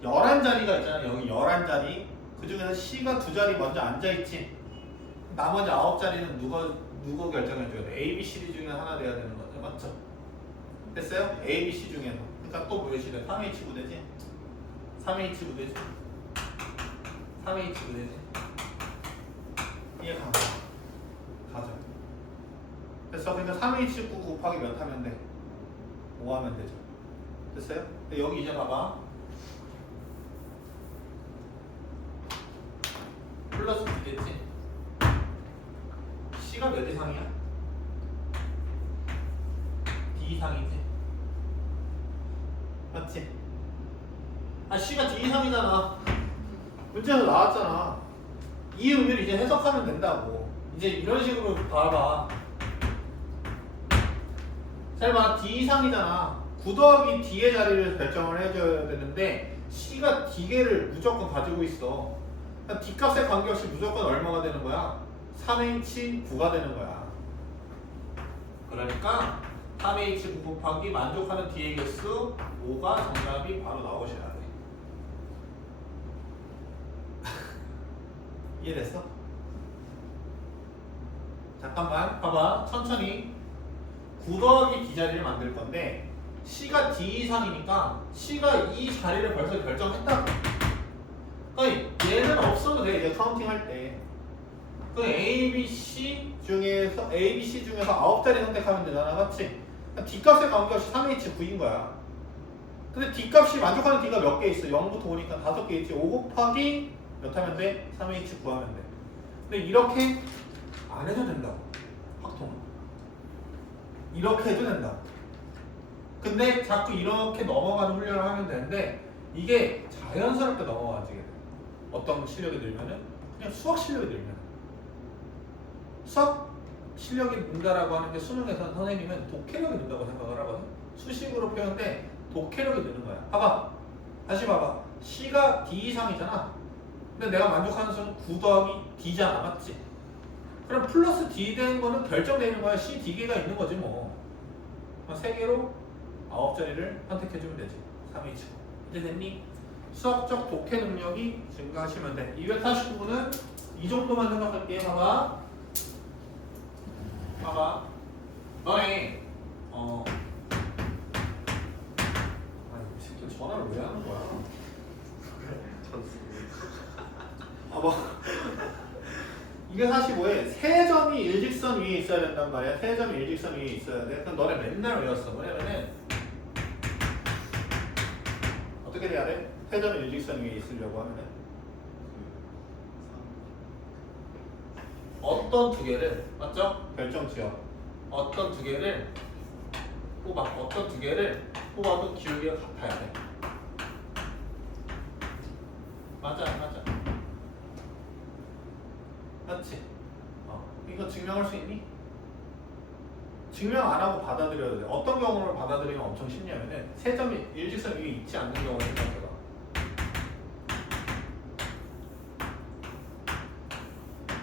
11자리가 있잖아. 여기 11자리. 그 중에서 C가 2자리 먼저 앉아있지. 나머지 9자리는 누가 결정해줘야 돼? A, B, C, D 중에 하나 돼야 되는 거죠. 맞죠? 됐어요? A, B, C 중에서. 그러니까 또 몇이 돼? 3H 부대지? 3H 부대지? 3H 부대지? 이해 가죠? 가죠. 됐어? 그러니까 3H9 곱하기 몇 하면 돼? 5 하면 되죠. 됐어요? 근데 여기 이제 봐봐. 플러스 B겠지? C가 몇 이상이야? D 이상이지? 맞지? 아 C가 D 이상이잖아. 문제에서 나왔잖아. 이 의미를 이제 해석하면 된다고. 이제 이런 식으로 봐봐. 잘 봐. D 이상이잖아. 9 더하기 D의 자리를 결정을 해줘야 되는데 C가 D개를 무조건 가지고 있어. 그러니까 D 값에 관계없이 무조건 얼마가 되는 거야? 3H9가 되는 거야. 그러니까 3H9 곱하기 만족하는 D의 개수 5가 정답이 바로 나오셔야 돼. 이해됐어? 잠깐만 봐봐. 천천히 9 더하기 D 자리를 만들 건데 C가 D 이상이니까 C가 이 자리를 벌써 결정했다고. 그러니까 얘는 없어도 돼. 이제 카운팅 할 때. 그 A, B, C 중에서 9자리 선택하면 되잖아. 맞지? 그러니까 D 값에 관계없이 3H9인 거야. 근데 D 값이 만족하는 D가 몇 개 있어? 0부터 5니까 5개 있지. 5 곱하기 몇 하면 돼? 3H9 하면 돼. 근데 이렇게 안 해도 된다고. 확통은. 이렇게 해도 된다고. 근데 자꾸 이렇게 넘어가는 훈련을 하면 되는데 이게 자연스럽게 넘어가지게 돼. 어떤 실력이 늘면은 그냥 수학 실력이 늘면 수학 실력이 는다라고 하는 게 수능에서는 선생님은 독해력이 는다고 생각을 하거든. 수식으로 표현돼 독해력이 느는 거야. 봐봐. 다시 봐봐. C가 D 이상이잖아. 근데 내가 만족하는 수는 9 더하기 D잖아. 맞지? 그럼 플러스 D 된 거는 결정되는 거야. C, D개가 있는 거지 뭐. 3개로 9자리를 선택해주면 되지. 3H. 이제 됐니? 수학적 독해 능력이 증가하시면 돼. 249분은 이 정도만 생각할게. 봐봐. 봐봐. 너의 아니 새끼 전화를 왜 하는 거야? 봐봐. 245에 세점이 점이 일직선 위에 있어야 된단 말이야. 세 점이 일직선 위에 있어야 돼. 그럼 너네 맨날 외웠어. 뭐냐면은 어떻게 돼야 돼? 세 점이 일직선 위에 있으려고 하면은 어떤 두 개를 맞죠? 결정 지어. 어떤 두 개를 뽑아. 어떤 두 개를 뽑아도 기울기가 같아야 돼. 맞아, 맞아. 맞지? 이거 증명할 수 있니? 증명 안 하고 받아들여도 돼. 어떤 경우를 받아들이면 엄청 쉽냐면은 세 점이 일직선 위에 있지 않는 경우를 생각해봐.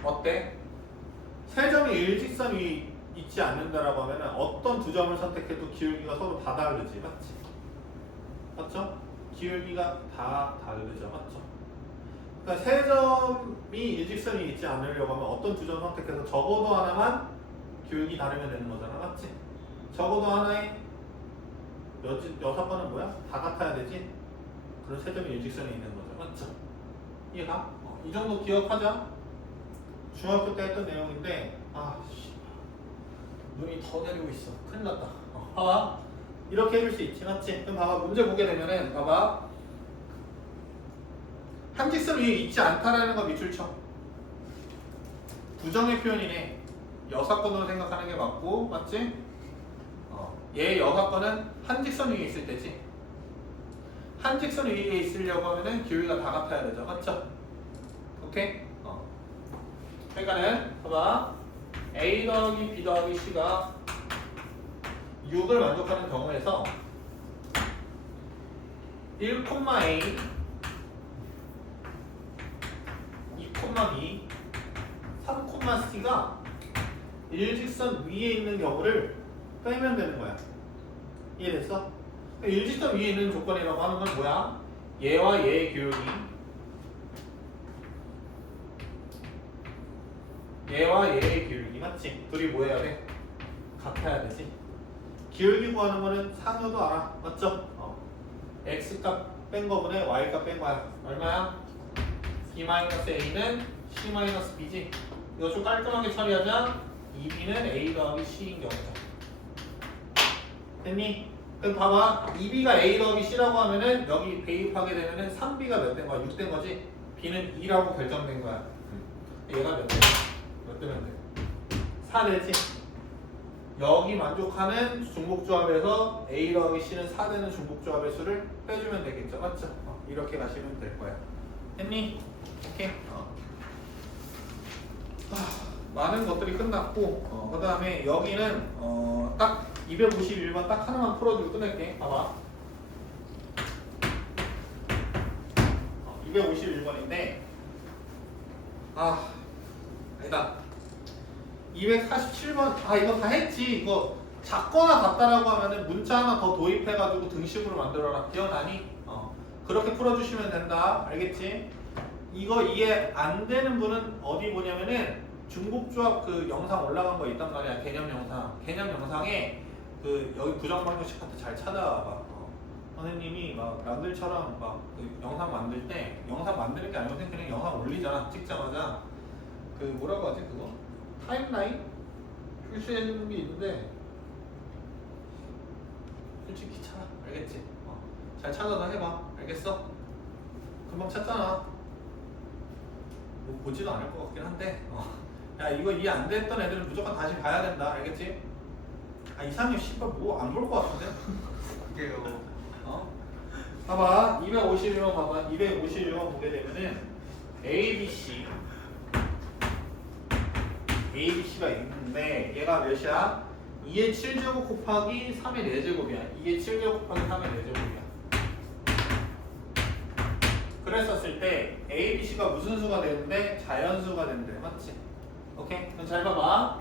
어때? 세 점이 일직선 위에 있지 않는다라고 하면은 어떤 두 점을 선택해도 기울기가 서로 다 다르지, 맞지? 맞죠? 기울기가 다 다르죠, 맞죠? 그러니까 세 점이 일직선이 있지 않으려고 하면 어떤 두 점 선택해서 적어도 하나만 기울기 다르면 되는 거잖아, 맞지? 적어도 하나에 여섯 번은 뭐야? 다 같아야 되지? 그럼 세 점이 일직선에 있는 거죠, 맞죠? 이해가? 이 정도 기억하자. 중학교 때 했던 내용인데 눈이 더 내리고 있어. 큰일 났다. 봐봐. 이렇게 해줄 수 있지, 맞지? 그럼 봐봐. 문제 보게 되면은 봐봐. 한 직선 위에 있지 않다라는 거 밑줄 쳐. 부정의 표현이네. 여사건으로 생각하는 게 맞고, 맞지? 얘 여사건은 한 직선 위에 있을 때지. 한 직선 위에 있으려고 하면은 기울기가 다 같아야 되죠, 맞죠? 오케이? 그러니까는 봐봐. A 더하기 B 더하기 C가 6을 만족하는 경우에서 1,A 2,B 3,C가 일직선 위에 있는 경우를 빼면 되는 거야. 이해됐어? 일직선 위에 있는 조건이라고 하는 건 뭐야? 얘와 얘의 기울기, 얘와 얘의 기울기, 맞지? 둘이 뭐 해야 돼? 같아야 되지. 기울기 구하는 거는 상효도 알아, 맞죠? x값 뺀 거분에 y값 뺀 거야. 얼마야? b-a는 c-b지. 이거 좀 깔끔하게 처리하자. 2b는 a 더하기 c인 경우죠. 됐니? 그럼 봐봐. 2b가 a 더하기 c라고 하면은 여기 대입하게 되면은 3b가 몇 된 거야? 6 된 거지? b는 2라고 결정된 거야. 얘가 몇 대? 몇 대면 돼? 4 되지? 여기 만족하는 중복조합에서 a 더하기 c는 4 되는 중복조합의 수를 빼주면 되겠죠? 맞죠? 이렇게 가시면 될 거야. 됐니? 오케이? 많은 것들이 끝났고 그 다음에 여기는 딱 251번 딱 하나만 풀어주고 끝낼게. 봐봐. 251번인데 아니다. 247번 이거 다 했지. 이거 작거나 같다라고 하면은 문자 하나 더 도입해가지고 등식으로 만들어라. 기억나니? 그렇게 풀어주시면 된다. 알겠지? 이거 이해 안 되는 분은 어디 보냐면은 중복조합 그 영상 올라간 거 있단 말이야. 개념 영상. 개념 영상에 그 여기 부정방정식 파트 잘 찾아봐. 선생님이 막 남들처럼 막 그 영상 만들 때 영상 만드는 게 아니고 그냥 영상 올리잖아. 찍자마자 그 뭐라고 하지 그거? 타임라인? 표시해주는 게 있는데 솔직히 귀찮아. 알겠지? 잘 찾아서 해봐. 알겠어? 금방 찾잖아. 뭐 보지도 않을 것 같긴 한데 야 이거 이해 안 됐던 애들은 무조건 다시 봐야 된다. 알겠지? 이상형 씨발 뭐 안 볼 것 같은데? 그게요. 봐봐. 251번 봐봐. 251번 보게 되면은 ABC가 있는데 얘가 몇이야? 2의 7제곱 곱하기 3의 4제곱이야. 2의 7제곱 곱하기 3의 4제곱이야. 그랬었을 때 ABC가 무슨 수가 되는데? 자연수가 된대. 맞지? 오케이? 그럼 잘 봐봐.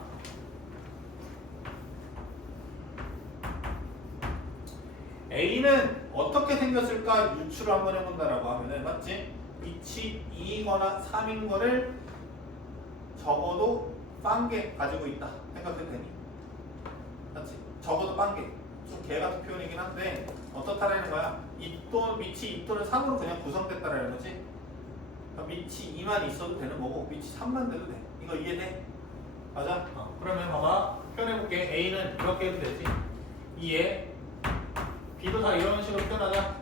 A는 어떻게 생겼을까 유추를 한번 해본다라고 하면은 맞지? 위치 2이거나 3인 거를 적어도 빵개 가지고 있다 생각해도 되니? 맞지? 적어도 빵개. 좀 개 같은 표현이긴 한데 어떻다라는 거야? 위치 2 또는 3으로 그냥 구성됐다라는 거지? 그러니까 위치 2만 있어도 되는 거고 위치 3만 돼도 돼. 이거 이해돼? 맞아? 그러면 봐봐. 표현해볼게. A는 이렇게 해도 되지. 2에 B도 다 이런 식으로 표현하자.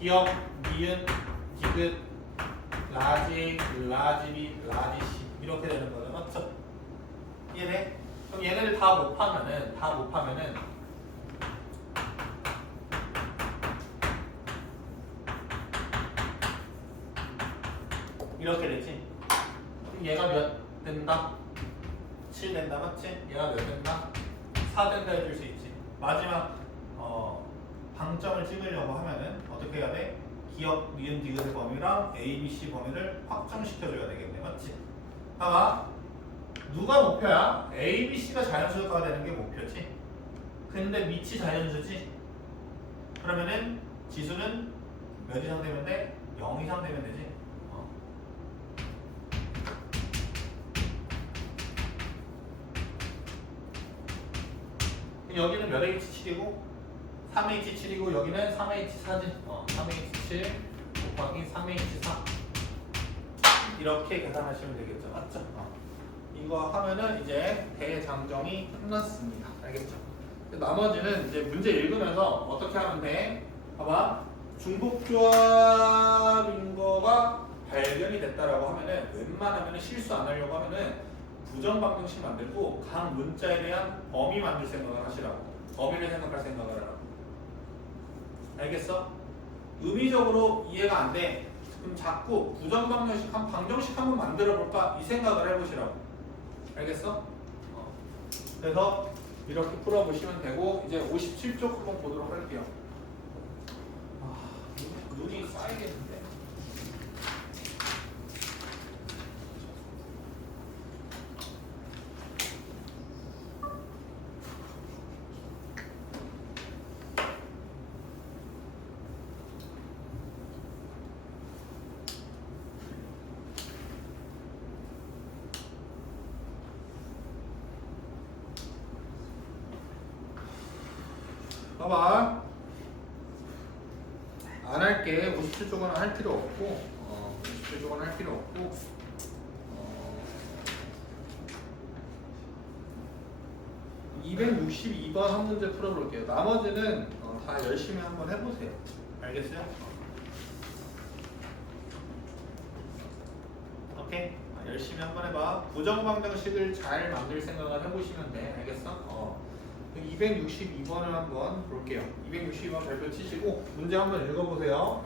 기억, 니은, 디귿, 라지, 라지비, 라지시 이렇게 되는 거죠. 맞죠? 이해돼? 그럼 얘네를 다 곱하면은 이렇게 되지. 그럼 얘가 몇 된다? 7 된다, 맞지? 얘가 몇 된다? 4 된다 해줄 수 있지. 마지막 방점을 찍으려고 하면은 어떻게 해야 돼? 기억, 니은, 디귿의 범위랑 A, B, C 범위를 확정시켜줘야 되겠네, 맞지? 봐봐. 누가 목표야? A, B, C가 자연수가 되는 게 목표지. 근데 밑이 자연수지. 그러면은 지수는 몇 이상 되면 돼? 0 이상 되면 되지. 여기는 몇 H7이고 3H7이고 여기는 3H4지. 3H7 곱하기 3H4 이렇게 계산하시면 되겠죠. 맞죠? 이거 하면은 이제 대장정이 끝났습니다. 알겠죠? 나머지는 이제 문제 읽으면서 어떻게 하면 돼? 봐봐. 중복조합인 거가 발견이 됐다라고 하면은 웬만하면 실수 안 하려고 하면은 부정방정식 만들고 각 문자에 대한 범위 만들 생각을 하시라고. 범위를 생각할 생각을 하라고. 알겠어? 의미적으로 이해가 안 돼. 그럼 자꾸 부정방정식 방정식 한번 만들어 볼까? 이 생각을 해보시라고. 알겠어? 그래서 이렇게 풀어보시면 되고 이제 57쪽 한번 보도록 할게요. 눈이 쌓이겠는데. 봐봐. 안 할게. 57쪽은 할 필요 없고 57쪽은 할 필요 없고 262번 한 문제 풀어볼게요. 나머지는 다 열심히 한번 해보세요. 알겠어요? 오케이? 열심히 한번 해봐. 부정방정식을 잘 만들 생각을 해보시면 돼. 알겠어? 262번을 한번 볼게요. 262번 발표 치시고 문제 한번 읽어보세요.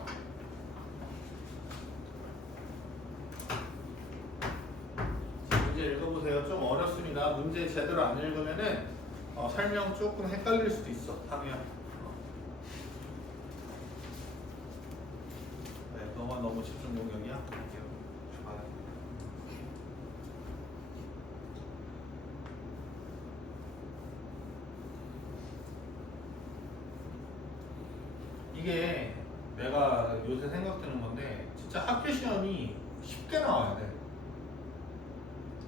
문제 읽어보세요. 좀 어렵습니다. 문제 제대로 안 읽으면은 설명 조금 헷갈릴 수도 있어. 하면 네, 너무 집중 공격이야. 이게 내가 요새 생각드는 건데 진짜 학교 시험이 쉽게 나와야 돼.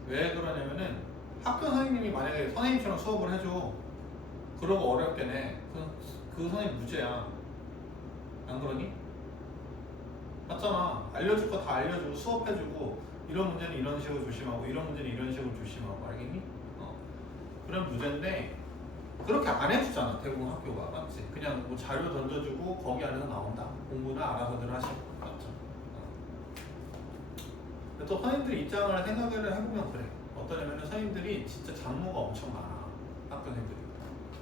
왜 그러냐면은 학교 선생님이 만약에 선생님처럼 수업을 해줘. 그러고 어렵게 내. 그 선생님 무죄야. 안 그러니? 맞잖아. 알려줄 거 다 알려주고 수업해주고 이런 문제는 이런 식으로 조심하고 이런 문제는 이런 식으로 조심하고 알겠니? 그런 무죄인데 그렇게 안 해주잖아. 대부분 학교가. 맞지? 그냥 뭐 자료 던져주고 거기 안에서 나온다. 공부는 알아서들 하시고. 맞죠? 근데 또 선생님들 입장을 생각을 해보면 그래. 어떠냐면 선생님들이 진짜 잡무가 엄청 많아. 학교 선생님들이.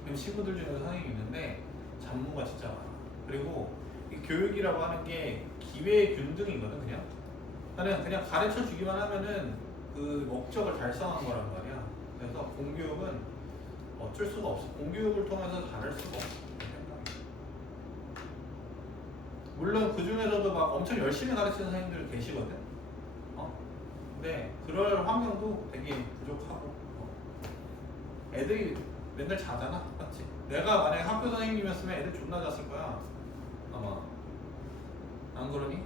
그럼 친구들 중에서 선생님이 있는데 잡무가 진짜 많아. 그리고 이 교육이라고 하는 게 기회의 균등이거든. 그냥 가르쳐 주기만 하면은 그 목적을 달성한 거란 말이야. 그래서 공교육은 어쩔 수가 없어. 공교육을 통해서 잘할 수가 없어. 물론 그 중에서도 막 엄청 열심히 가르치는 선생님들 계시거든. 근데 그럴 환경도 되게 부족하고. 애들이 맨날 자잖아. 맞지? 내가 만약에 학교 선생님이었으면 애들 존나 잤을 거야. 아마. 안 그러니?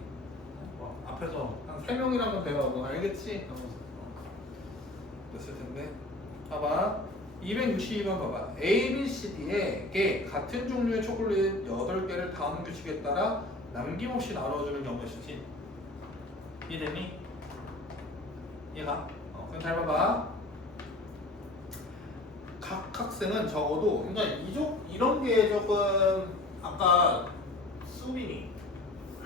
앞에서 한 3명이라면 대화하고 알겠지? 그랬을 텐데. 봐봐. 262번 봐봐. A, B, C, D에게 같은 종류의 초콜릿 8개를 다음 규칙에 따라 남김없이 나눠주는 경우시지. 이해되니? 이해가? 그럼 잘 봐봐. 각 학생은 적어도 그러니까 이런 게 조금 아까 수빈이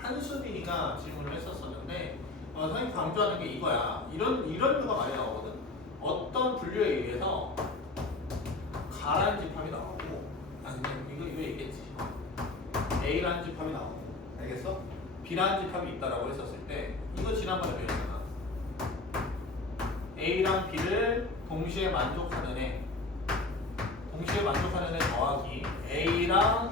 한수빈이가 질문을 했었었는데 선생님 강조하는 게 이거야. 이런 류가 많이 나오거든. 어떤 분류에 의해서 가라는 집합이 나오고 아니면 이거 얘기했지. A라는 집합이 나오고 알겠어? B라는 집합이 있다라고 했었을 때 이거 지난번에 배웠잖아. A랑 B를 동시에 만족하는 애 더하기 A랑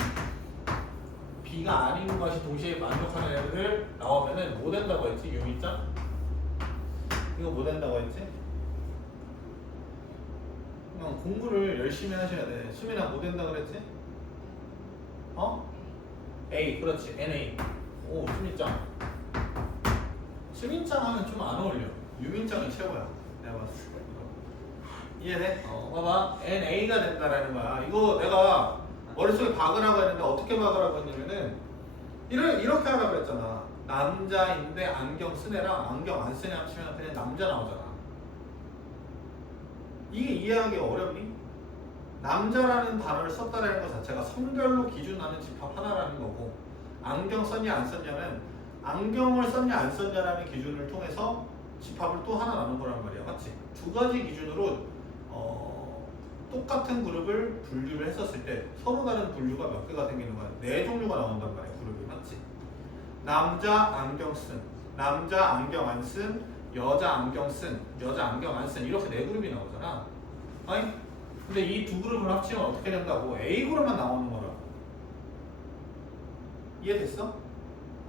B가 아닌 것이 동시에 만족하는 애들 나오면은 뭐 된다고 했지? 유미점? 이거 뭐 된다고 했지? 그냥 공부를 열심히 하셔야 돼. 수민아 뭐 된다고 그랬지? A 그렇지 NA. 오 수민짱. 수민짱 하면 좀 안 어울려. 유민짱이 최고야. 내가 봤을 때. 이해돼? 봐봐. NA가 된다라는 거야. 이거 내가 머릿속에 박으라고 했는데 어떻게 박으라고 했냐면은 이렇게 하라고 했잖아. 남자인데 안경 쓴 애랑 안경 안 쓴 애 합치면 그냥 남자 나오잖아. 이게 이해하기 어렵니? 남자라는 단어를 썼다라는 것 자체가 성별로 기준하는 집합 하나라는 거고 안경 썼냐 안 썼냐는 안경을 썼냐 안 썼냐라는 기준을 통해서 집합을 또 하나 나눈 거란 말이야. 맞지? 두 가지 기준으로 똑같은 그룹을 분류를 했었을 때 서로 다른 분류가 몇 개가 생기는 거야. 네 종류가 나온단 말이야. 그룹이. 맞지? 남자 안경 쓴, 남자 안경 안 쓴, 여자 안경 쓴, 여자 안경 안 쓴 이렇게 네 그룹이 나오잖아. 아니? 근데 이 두 그룹을 합치면 어떻게 된다고? A 그룹만 나오는 거라고. 이해됐어?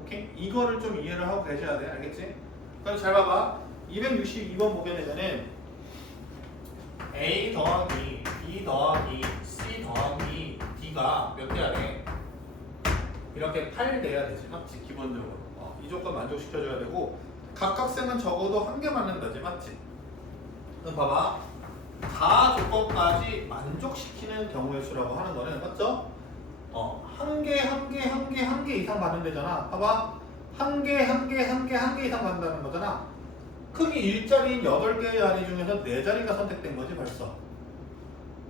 오케이? 이거를 좀 이해를 하고 계셔야 돼. 알겠지? 그럼 잘 봐봐. 262번 보게 되면은 A 더하기 B 더하기 C 더하기 D가 몇 돼야 돼? 이렇게 8 돼야 되지. 맞지? 기본적으로. 이 조건 만족시켜줘야 되고 각 학생은 적어도 한 개 맞는다지. 맞지? 그럼 봐봐. 다 조건까지 만족시키는 경우의 수라고 하는 거는 맞죠? 한 개 이상 받는 데잖아. 봐봐. 한 개 이상 받는다는 거잖아. 크기 1자리인 8개의 자리 중에서 4자리가 선택된 거지 벌써.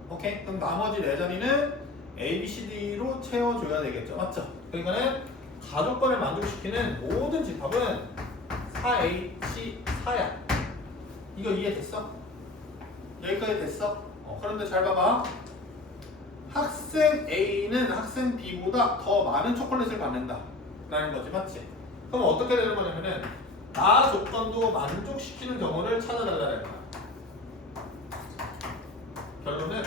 오케이? 그럼 나머지 4자리는 A, B, C, D로 채워줘야 되겠죠. 맞죠? 그러니까는 가족권을 만족시키는 모든 집합은 4H, 4야. 이거 이해됐어? 여기까지 됐어? 그런데 잘 봐봐. 학생 A는 학생 B보다 더 많은 초콜릿을 받는다 라는 거지. 맞지? 그럼 어떻게 되는 거냐면은 나 조건도 만족시키는 경우를 찾아달라는 거야. 결론은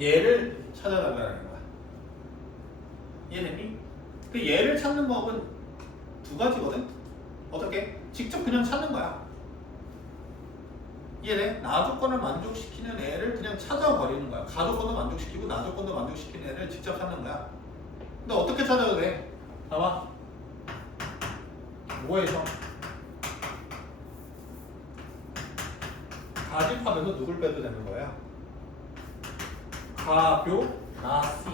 얘를 찾아달라는 거야. 이해됐니? 그 얘를 찾는 법은 두 가지거든? 어떻게? 직접 그냥 찾는 거야. 이해돼? 나 조건을 만족시키는 애를 그냥 찾아버리는 거야. 가 조건도 만족시키고 나 조건도 만족시키는 애를 직접 찾는 거야. 근데 어떻게 찾아도 돼? 봐봐. 뭐해서? 가집합에서 누굴 빼도 되는 거야? 가교, 나, C.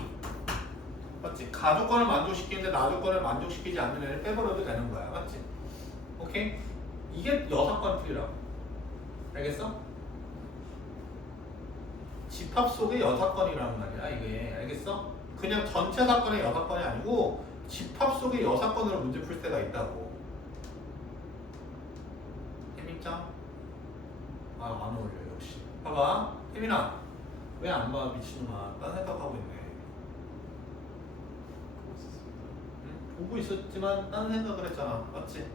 맞지? 가 조건을 만족시키는데 나 조건을 만족시키지 않는 애를 빼버려도 되는 거야. 맞지? 오케이? 이게 여사건 풀이라고. 알겠어? 집합 속의 여사건이라는 말이야 이게. 알겠어? 그냥 전체 사건의 여사건이 아니고 집합 속의 여사건으로 문제 풀 때가 있다고. 혜민짱? 안 어울려 역시. 봐봐 혜민아 왜 안 봐 미친놈아. 딴 생각하고 있네. 응? 보고 있었지만 딴 생각을 했잖아. 맞지?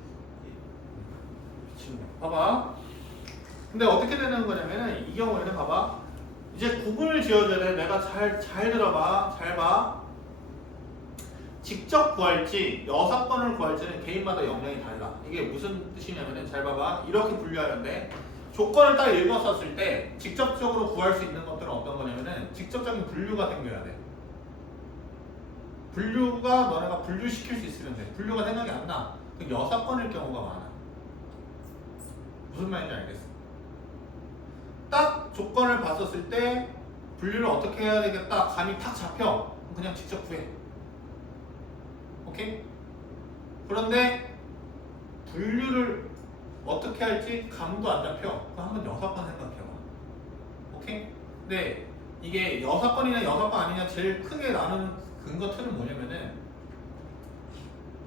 미친놈. 봐봐. 근데 어떻게 되는 거냐면은 이 경우에는 봐봐. 이제 구분을 지어줘야 돼. 내가 잘 들어봐. 잘 봐. 직접 구할지 여사건을 구할지는 개인마다 역량이 달라. 이게 무슨 뜻이냐면은 잘 봐봐. 이렇게 분류하는데 조건을 딱 읽었었을 때 직접적으로 구할 수 있는 것들은 어떤 거냐면은 직접적인 분류가 생겨야 돼. 분류가 너네가 분류시킬 수 있으면 돼. 분류가 생각이 안 나. 그 여사건일 경우가 많아. 무슨 말인지 알겠어? 딱 조건을 봤었을 때 분류를 어떻게 해야 되겠다 감이 탁 잡혀. 그냥 직접 구해. 오케이? 그런데 분류를 어떻게 할지 감도 안 잡혀. 그럼 한번 6번 생각해봐. 오케이? 근데 이게 6번이냐 6번 아니냐 제일 크게 나누는 근거 틀은 뭐냐면은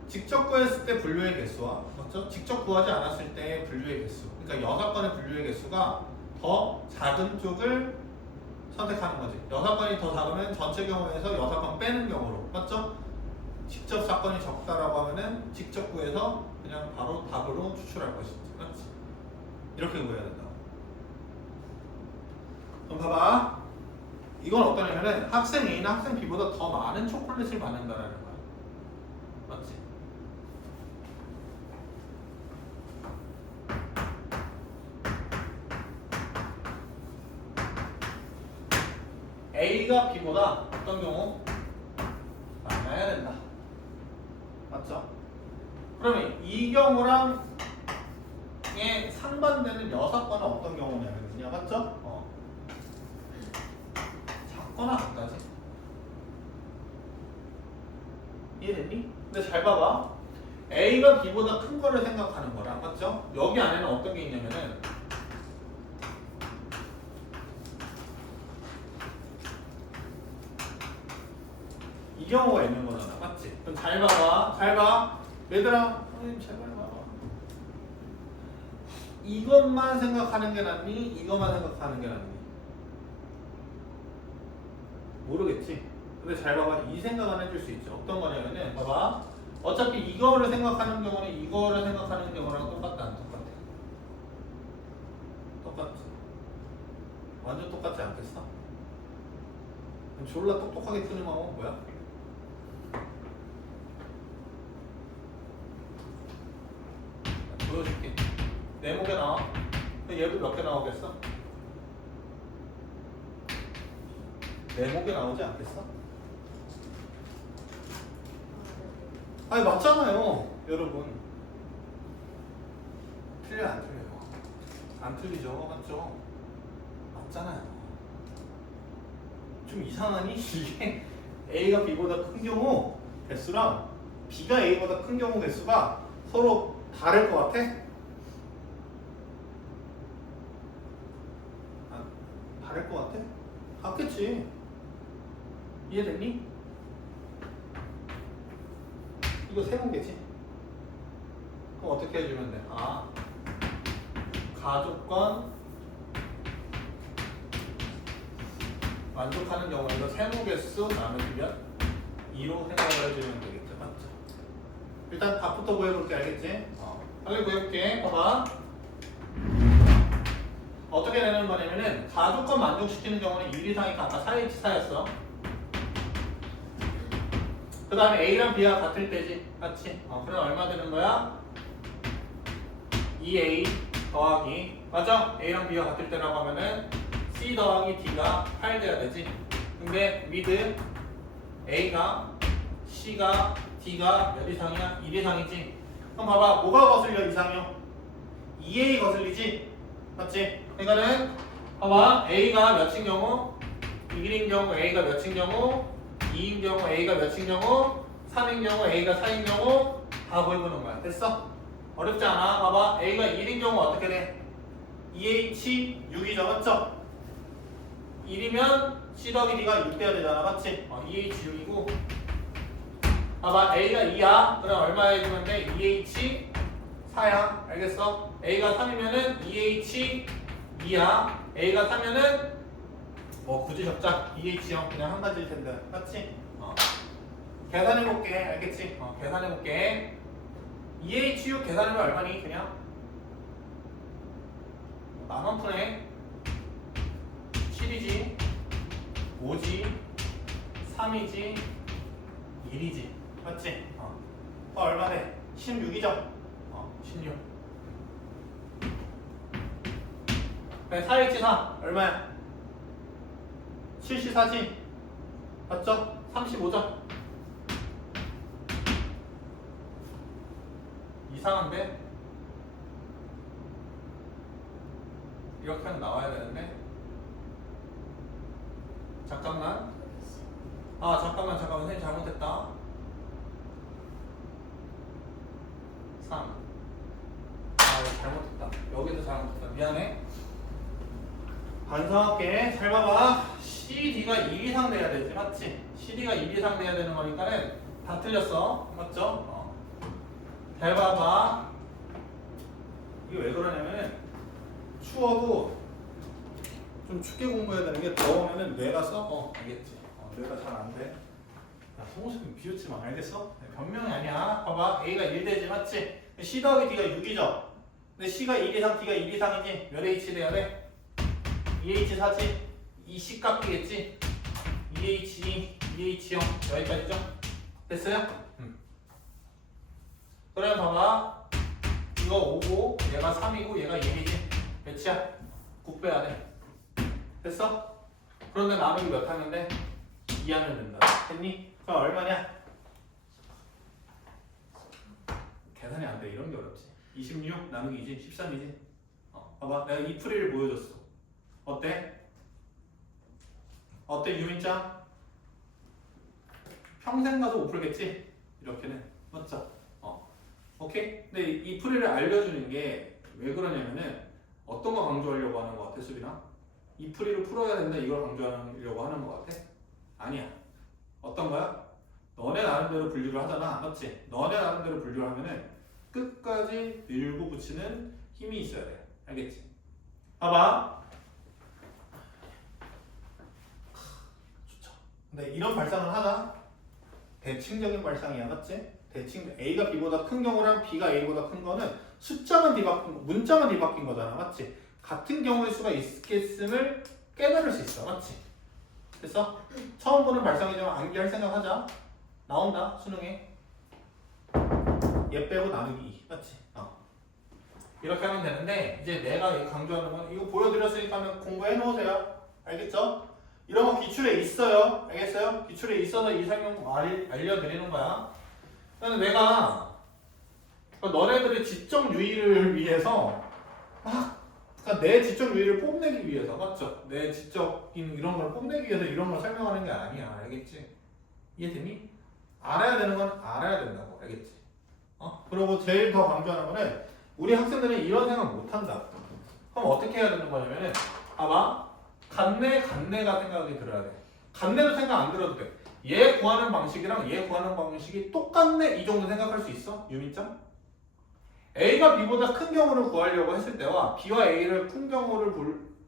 직접 구했을 때 분류의 개수와 맞죠? 직접 구하지 않았을 때 분류의 개수. 그러니까 6번의 분류의 개수가 더 작은 쪽을 선택하는 거지. 6번이 더 작으면 전체 경우에서 6번 빼는 경우로 맞죠? 직접 사건이 적다라고 하면은 직접 구해서 그냥 바로 답으로 추출할 것이지. 맞지? 이렇게 구해야 된다. 그럼 봐봐. 이건 어떠냐면은 학생 A는 학생 B보다 더 많은 초콜릿을 받는다라는 거야. 맞지? A가 B보다 어떤 경우? 많아야 된다. 맞죠? 그러면 이 경우랑 에 상반되는 6번은 어떤 경우냐면요. 맞죠? 작거나 같다지. 이해됐니? 근데 잘 봐봐. A가 B보다 큰 거를 생각하는 거랑 맞죠? 여기 안에는 어떤 게 있냐면은 이 경우가 있는 거잖아. 맞지? 그럼 잘 봐봐. 잘 봐. 얘들아, 선생님 제발 봐봐. 이것만 생각하는 게 낫니? 이것만 생각하는 게 낫니? 모르겠지? 근데 잘 봐봐. 이 생각은 해줄 수 있죠. 어떤 거냐면은 봐봐. 어차피 이거를 생각하는 경우는 이거를 생각하는 경우랑 똑같다 안 똑같아? 똑같지? 완전 똑같지 않겠어? 졸라 똑똑하게 푸는 방법은 뭐야? 보여줄게. 네모게 나와. 근데 얘도 몇 개 나오겠어? 네모게 나오지 않겠어? 아니 맞잖아요 여러분. 틀려요 안 틀려요? 안 틀리죠 맞죠? 맞잖아요. 좀 이상하니? 이게 A가 B보다 큰 경우 개수랑 B가 A보다 큰 경우 개수가 서로 다를 것 같아? 다를 것 같아? 같겠지. 이해됐니? 이거 세모개지? 그럼 어떻게 해주면 돼? 가족권 만족하는 경우에서 세모개수 나누면 2로 생각을 해주면 되겠죠. 맞죠? 일단 답부터 구해볼게. 알겠지? 빨리 구해볼게. 봐봐. 어떻게 되는 거냐면은 가족권 만족시키는 경우는 1 이상이니까 아까 4H 4였어. 그 다음에 A랑 B가 같을 때지. 맞지? 그럼 얼마 되는 거야? 2A 더하기 맞아? A랑 B가 같을 때라고 하면은 C 더하기 D가 8 돼야 되지. 근데 with A가 C가 D가 몇 이상이야? 1 이상이지. 그럼 봐봐. 뭐가 거슬려 이상형? 2A 거슬리지? 맞지? 그러니까는 봐봐. A가 몇인 경우? 1인 경우 A가 몇인 경우? 2인 경우 A가 몇인 경우? 3인 경우 A가 4인 경우 다 구해보는 거야. 됐어? 어렵지 않아. 봐봐. A가 1인 경우 어떻게 돼? 2H 6이죠. 맞죠? 1이면 C 더하기 D가 6 돼야 되잖아. 맞지? 2H 6이고 봐봐. A가 2야. 그럼 얼마 해주면 돼? 2H 4야. 알겠어? A가 3이면은 2H 2야. A가 4면은 굳이 적자 2H0 그냥 한 가지일 텐데. 맞지? 계산해볼게. 알겠지? 계산해볼게. 2H6 계산하면 얼마니? 그냥 나만 푸네. 7이지 5지 3이지 1이지. 맞지? 얼마 돼? 16이죠? 16. 그래 4H4 얼마야? 74지? 맞죠? 35죠? 이상한데? 이렇게 하면 나와야 되는데 잠깐만. 잠깐만 선생님 잘못했다. 3 미안해. 반성할게. 잘 봐봐. CD가 1 이상 돼야 되지, 맞지? CD가 1 이상 돼야 되는 거니까는 다 틀렸어, 맞죠? 잘 봐봐. 이게 왜 그러냐면은 추워도 좀 춥게 공부해야 되는 게 더우면은 뇌가 써? 알겠지? 뇌가 잘 안 돼. 야, 송우식 비웃지 마, 알겠어? 변명이 아니야. 봐봐, A가 1 되지, 맞지? C 더하기 D가 6이죠? 근데 C가 1 이상, D가 1 이상이지? 몇 H 돼야 돼? 2H 4지? 이 C 값이겠지? 2H2, 2H0 여기까지죠? 됐어요? 그러면 봐봐, 이거 5고 얘가 3이고 얘가 2이지? 몇이야? 9 빼야 돼. 됐어? 그런데 나누기 몇 하는데? 2 하면 된다. 됐니? 그럼 얼마냐? 계산이 안 돼. 이런 게 어렵지. 26 나누기 2지? 13이지? 봐봐, 내가 이 풀이를 보여줬어. 어때? 어때 유민짱? 평생 가도 못 풀겠지? 이렇게는 맞죠? 오케이? 근데 이 풀이를 알려주는 게 왜 그러냐면은 어떤 거 강조하려고 하는 거 같아 수빈아? 이 풀이를 풀어야 된다 이걸 강조하려고 하는 거 같아? 아니야. 어떤 거야? 너네 나름대로 분류를 하잖아, 맞지? 너네 나름대로 분류를 하면은 끝까지 밀고 붙이는 힘이 있어야 돼. 알겠지? 봐봐. 좋죠. 근데 이런 발상을 하나? 대칭적인 발상이야, 맞지? 대칭 A가 B보다 큰 경우랑 B가 A보다 큰 거는 숫자만 뒤바뀐 거, 문자만 뒤바뀐 거잖아, 맞지? 같은 경우의 수가 있겠음을 깨달을 수 있어, 맞지? 됐어? 처음 보는 발상이지만 암기할 생각하자. 나온다 수능에. 얘 빼고 나누기 2, 맞지? 이렇게 하면 되는데 이제 내가 강조하는 건 이거 보여드렸으니까 공부해 놓으세요. 알겠죠? 이런 거 기출에 있어요. 알겠어요? 기출에 있어서 이 설명 알려드리는 거야. 그러니까 내가 너네들의 지적 유의를 위해서 그러니까 내 지적 유의를 뽐내기 위해서, 맞죠? 내 지적인 이런 걸 뽐내기 위해서 이런 걸 설명하는 게 아니야. 알겠지? 이해되니? 알아야 되는 건 알아야 된다고. 알겠지? 그리고 제일 더 강조하는 거는 우리 학생들은 이런 생각 못 한다. 그럼 어떻게 해야 되는 거냐면은 봐봐. 간내가 생각이 들어야 돼. 간내도 생각 안 들어도 돼. 얘 구하는 방식이랑 얘 구하는 방식이 똑같네 이 정도 생각할 수 있어? 유민짱? A가 B보다 큰 경우를 구하려고 했을 때와 B와 A를 큰 경우를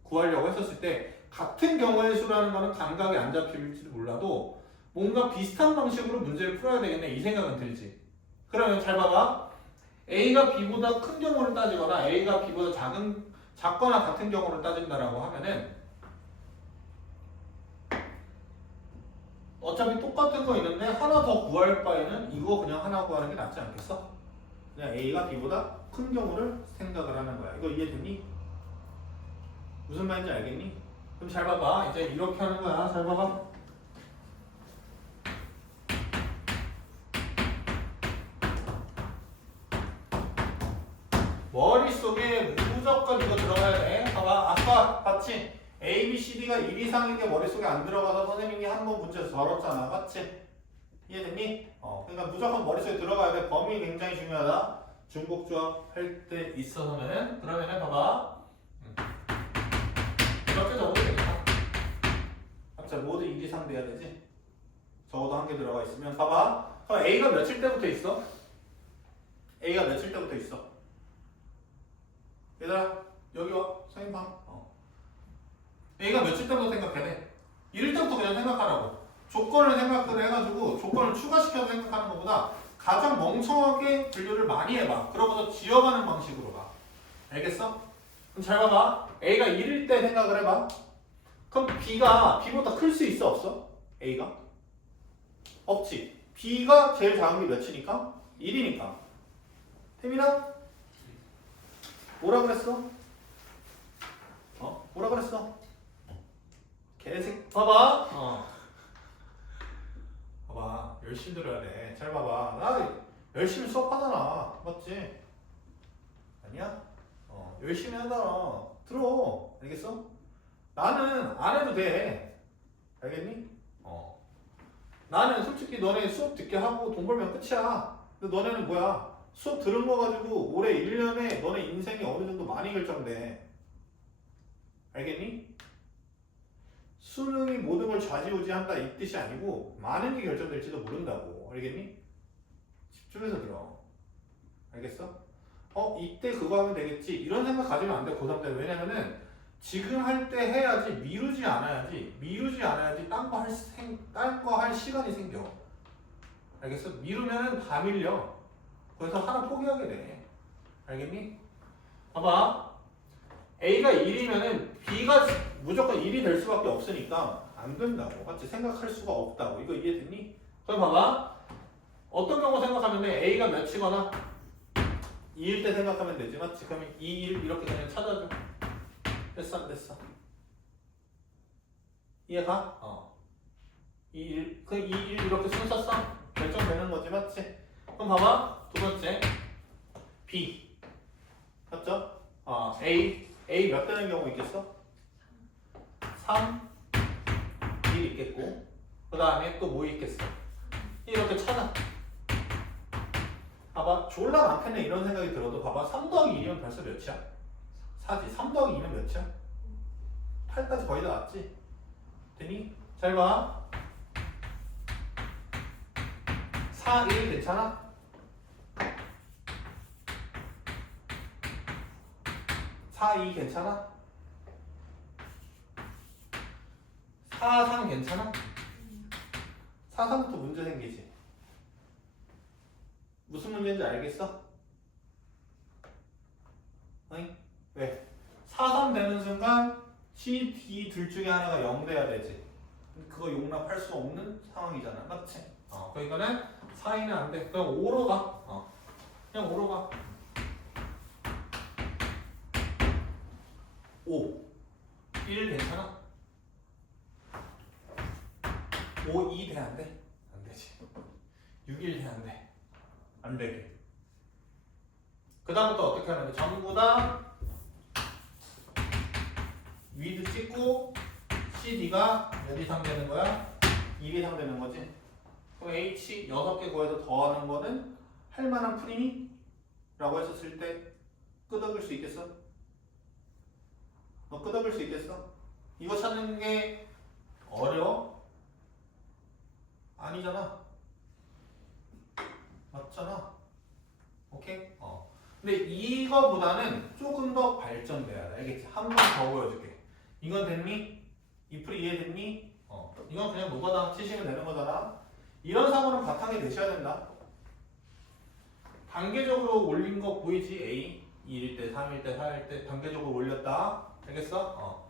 구하려고 했었을 때 같은 경우의 수라는 거는 감각이 안 잡힐지도 몰라도 뭔가 비슷한 방식으로 문제를 풀어야 되겠네 이 생각은 들지. 그러면 잘 봐봐. A가 B보다 큰 경우를 따지거나 A가 B보다 작거나 같은 경우를 따진다라고 하면은 어차피 똑같은 거 있는데 하나 더 구할 바에는 이거 그냥 하나 구하는 게 낫지 않겠어? 그냥 A가 B보다 큰 경우를 생각을 하는 거야. 이거 이해됐니? 무슨 말인지 알겠니? 그럼 잘 봐봐. 이제 이렇게 하는 거야. 잘 봐봐. 머릿속에 무조건 이거 들어가야 돼. 봐봐. 아까 봤지? A, B, C, D가 1 이상인 게 머릿속에 안 들어가서 선생님이 한 번 문제 적었잖아. 맞지? 이해됐니? 그러니까 무조건 머릿속에 들어가야 돼. 범위 굉장히 중요하다. 중복조합 할 때 있어서는 그러면은 봐봐. 이렇게 적어도 되겠다. 자, 모두 1 이상 돼야 되지? 적어도 한 개 들어가 있으면 봐봐. 그럼 A가 며칠 때부터 있어? A가 며칠 때부터 있어? 얘들아 여기 와. 선생님 방. A가 며칠 때부터 생각해야 돼? 1일 때부터 그냥 생각하라고. 조건을 생각을 해가지고 조건을 추가시켜서 생각하는 것보다 가장 멍청하게 분류를 많이 해봐. 그러고서 지어가는 방식으로 가. 알겠어? 그럼 잘 봐봐. A가 1일 때 생각을 해봐. 그럼 B가 B보다 클 수 있어 없어? A가? 없지. B가 제일 작은 게 몇이니까? 1이니까. 태민아? 뭐라 그랬어? 뭐라 그랬어? 개색 봐봐. 봐봐. 열심히 들어야 돼. 잘 봐봐. 나 열심히 수업하잖아. 맞지? 아니야? 열심히 하잖아. 들어. 알겠어? 나는 안 해도 돼. 알겠니? 나는 솔직히 너네 수업 듣게 하고 돈 벌면 끝이야. 근데 너네는 뭐야? 수업 들은 거 가지고 올해 1년에 너네 인생이 어느 정도 많이 결정돼. 알겠니? 수능이 모든 걸 좌지우지한다 이 뜻이 아니고 많은 게 결정될지도 모른다고. 알겠니? 집중해서 들어. 알겠어? 이때 그거 하면 되겠지 이런 생각 가지면 안 돼 고3 때는. 왜냐면은 지금 할 때 해야지 미루지 않아야지 딴 거 할 시간이 생겨. 알겠어? 미루면은 다 밀려. 그래서 하나 포기하게 돼. 알겠니? 봐봐. A가 1이면은 B가 무조건 1이 될 수밖에 없으니까 안 된다고. 맞지? 생각할 수가 없다고. 이거 이해됐니? 그럼 봐봐. 어떤 경우 생각하면 돼? A가 몇이거나 2일 때 생각하면 되지. 맞지? 그러면 2, 1 이렇게 그냥 찾아줘. 됐어 안 됐어? 이해가? 2, 1. 그 2, 1 이렇게 순서상 결정되는 거지. 맞지? 그럼 봐봐. 두 번째 B 맞죠? A 몇 되는 경우 있겠어? 3, 1 있겠고 그 다음에 또 뭐 있겠어? 이렇게 찾아. 봐봐. 졸라 많겠네 이런 생각이 들어도 봐봐. 3 더하기 1이면 벌써 몇이야? 4지. 3 더하기 2는 몇이야? 8까지 거의 다 왔지? 되니? 잘 봐. 4, 1 괜찮아? 4, 2 괜찮아? 4, 3 괜찮아? 4, 3부터 문제 생기지. 무슨 문제인지 알겠어? 어이? 왜? 4, 3 되는 순간 C, D 둘 중에 하나가 0 돼야 되지. 그거 용납할 수 없는 상황이잖아. 맞지? 그러니까는 4, 2는 안 돼. 그럼 5로 가. 그냥 5로 가. 5. 1 괜찮아? 5, 2 돼? 안 돼? 안 되지. 6, 1 돼? 안 돼? 안 되게. 그 다음부터 어떻게 하는데? 전부 다 위드 찍고 CD가 몇 이상 되는 거야? 1 이상 되는 거지? 그럼 H 6개 구해서 더하는 거는 할 만한 풀이니? 라고 했었을 때 끄덕일 수 있겠어? 너 끄덕일 수 있겠어? 이거 찾는 게 어려워? 아니잖아. 맞잖아. 오케이? 근데 이거보다는 조금 더 발전돼야 돼. 알겠지? 한 번 더 보여줄게. 이건 됐니? 이 풀이 이해됐니? 이건 그냥 노가다 치시면 되는 거잖아. 이런 사고는 바탕에 되셔야 된다. 단계적으로 올린 거 보이지? A 2일 때, 3일 때, 4일 때 단계적으로 올렸다. 알겠어?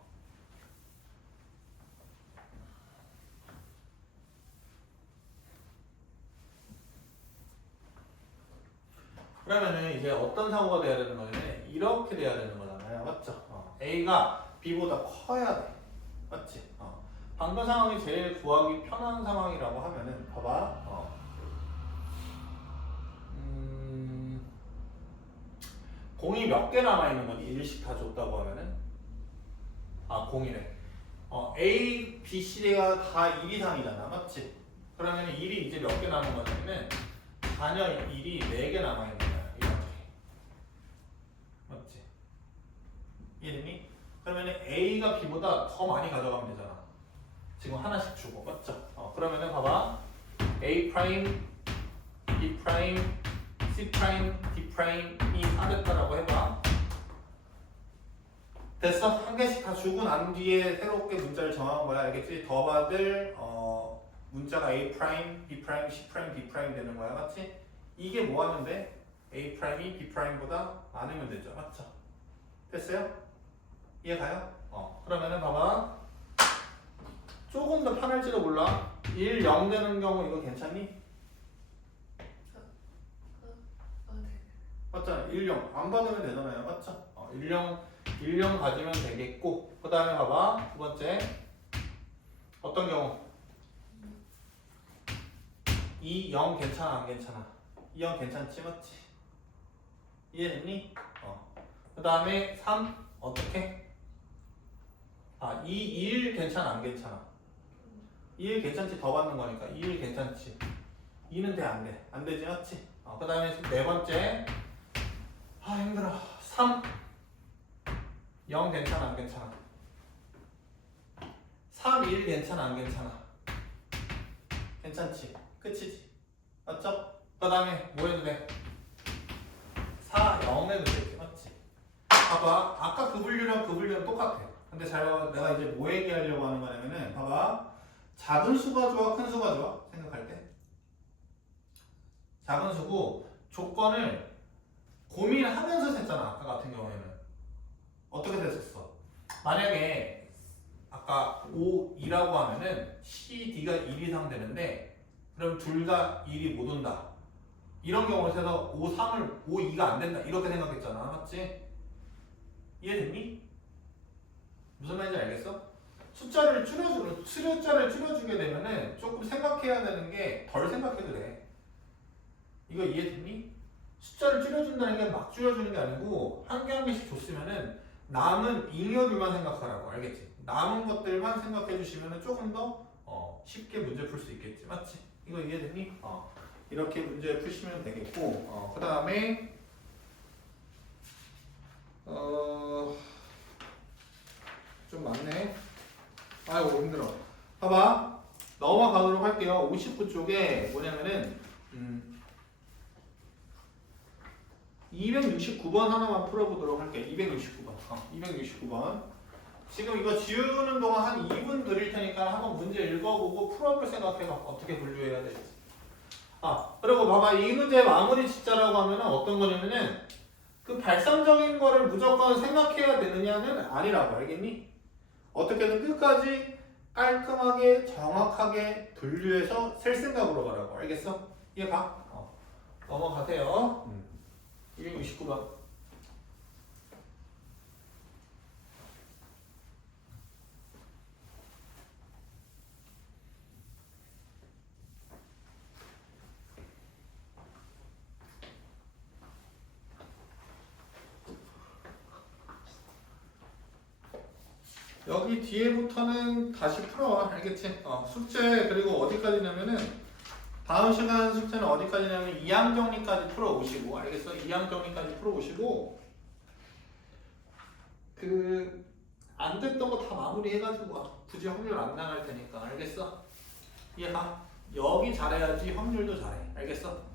그러면은 이제 어떤 사고가 돼야 되는 거냐면 이렇게 돼야 되는 거잖아요. 맞죠? A가 B보다 커야 돼. 맞지? 방금 상황이 제일 구하기 편한 상황이라고 하면은 봐봐. 공이 몇 개 남아있는 거니? 1씩 다 줬다고 하면은 공이래. A, B, C가 다 1 이상이잖아. 맞지? 그러면 1이 이제 몇 개 남은 거냐면 자녀 1이 4개 남아있는 거야. 이렇게. 맞지? 이해됐니? 그러면 A가 B보다 더 많이 가져가면 되잖아. 지금 하나씩 주고. 맞죠? 그러면은 봐봐. A 프라임, B 프라임, C 프라임, D 프라임이 4 됐다라고 해봐. 됐어? 한 개씩 다 주고 난 뒤에 새롭게 문자를 정한 거야. 알겠지? 더 받을 문자가 A 프라임, B 프라임, C 프라임, D 프라임 되는 거야. 맞지? 이게 뭐 하면 돼? A 프라임이 B 프라임보다 많으면 되죠. 맞죠? 됐어요? 이해가요? 그러면은 봐봐. 조금 더 편할지도 몰라. 1, 0 되는 경우 이거 괜찮니? 네. 맞잖아. 1, 0. 안 받으면 되잖아요. 맞죠? 1, 0, 1, 0 가지면 되겠고. 그 다음에 봐봐. 두 번째. 어떤 경우? 2, 0 괜찮아? 안 괜찮아? 2, 0 괜찮지? 맞지? 이해됐니? 그 다음에 3. 어떻게? 2, 1 괜찮아? 안 괜찮아? 1 괜찮지? 더 받는 거니까 1 괜찮지? 2는 돼? 안 돼? 안 되지? 맞지? 그 다음에 네 번째. 힘들어. 3. 0 괜찮아, 안 괜찮아? 3, 1 괜찮아, 안 괜찮아? 괜찮지? 끝이지? 맞죠? 그 다음에 뭐 해도 돼? 4, 0 해도 되지, 맞지? 봐봐, 아까 그 분류랑 그 분류는 똑같아. 근데 잘 봐봐, 내가 이제 뭐 얘기하려고 하는 거냐면은, 봐봐, 작은 수가 좋아, 큰 수가 좋아? 생각할 때 작은 수고 조건을 고민하면서 셌잖아. 아까 같은 경우에는 어떻게 됐었어? 만약에 아까 5, 2라고 하면은 C, D가 1 이상 되는데 그럼 둘 다 1이 못 온다. 이런 경우를 해서 5, 3을 5, 2가 안 된다. 이렇게 생각했잖아. 맞지? 이해됐니? 무슨 말인지 알겠어? 숫자를 줄여주게 되면은 조금 생각해야 되는 게 덜 생각해도 돼. 이거 이해됐니? 숫자를 줄여준다는 게 막 줄여주는 게 아니고 한 개 한 개씩 줬으면은 남은 잉여들만 생각하라고. 알겠지? 남은 것들만 생각해 주시면은 조금 더 쉽게 문제 풀 수 있겠지. 맞지? 이거 이해됐니? 이렇게 문제 푸시면 되겠고 그 다음에 좀 많네. 아이고 힘들어. 봐봐. 넘어가도록 할게요. 59쪽에 뭐냐면은 269번 하나만 풀어보도록 할게요. 269번. 269번. 지금 이거 지우는 동안 한 2분 드릴 테니까 한번 문제 읽어보고 풀어볼 생각해봐. 어떻게 분류해야 될지. 그리고 봐봐. 이 문제의 마무리 진짜라고 하면은 어떤 거냐면은 그 발상적인 거를 무조건 생각해야 되느냐는 아니라고. 알겠니? 어떻게든 끝까지 깔끔하게 정확하게 분류해서 셀 생각으로 가라고. 알겠어? 이해가? 넘어가세요. 269번. 여기 뒤에부터는 다시 풀어. 알겠지? 숙제 그리고 어디까지냐면은 다음 시간 숙제는 어디까지냐면 2항 정리까지 풀어 오시고. 알겠어? 2항 정리까지 풀어 오시고 그 안 됐던 거 다 마무리 해가지고 굳이 확률 안 나갈 테니까. 알겠어? 이해가? 여기 잘해야지 확률도 잘해. 알겠어?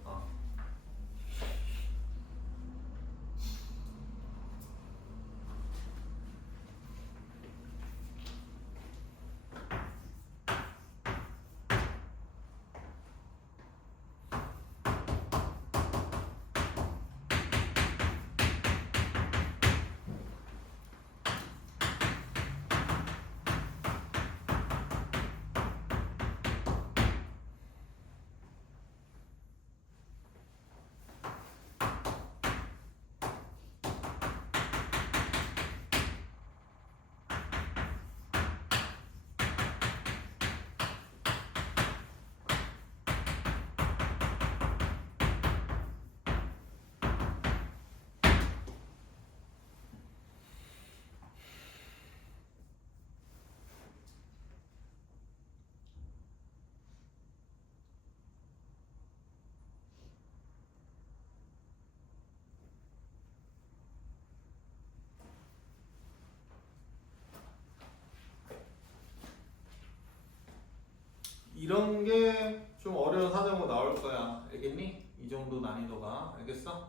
이런 게 좀 어려운 사정으로 나올 거야. 알겠니? 이 정도 난이도가. 알겠어?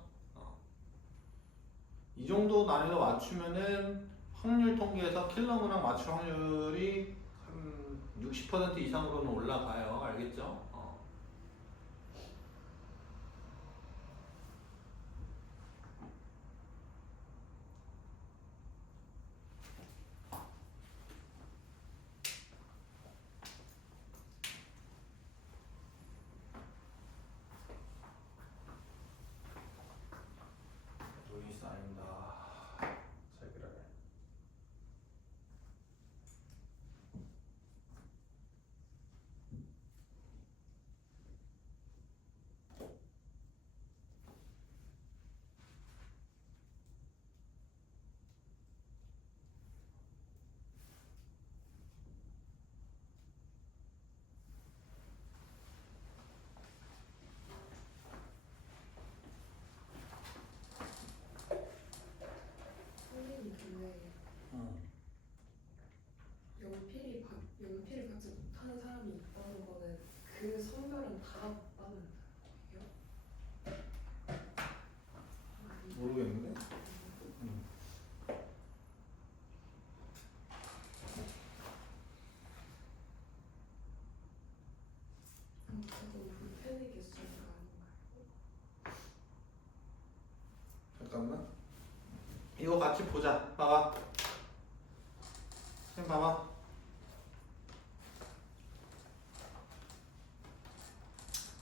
이 정도 난이도 맞추면은 확률 통계에서 킬러 문항 맞출 확률이 한 60% 이상으로는 올라가요. 알겠죠? 돈이 쌓인다. 잘 그래. 지금 봐봐.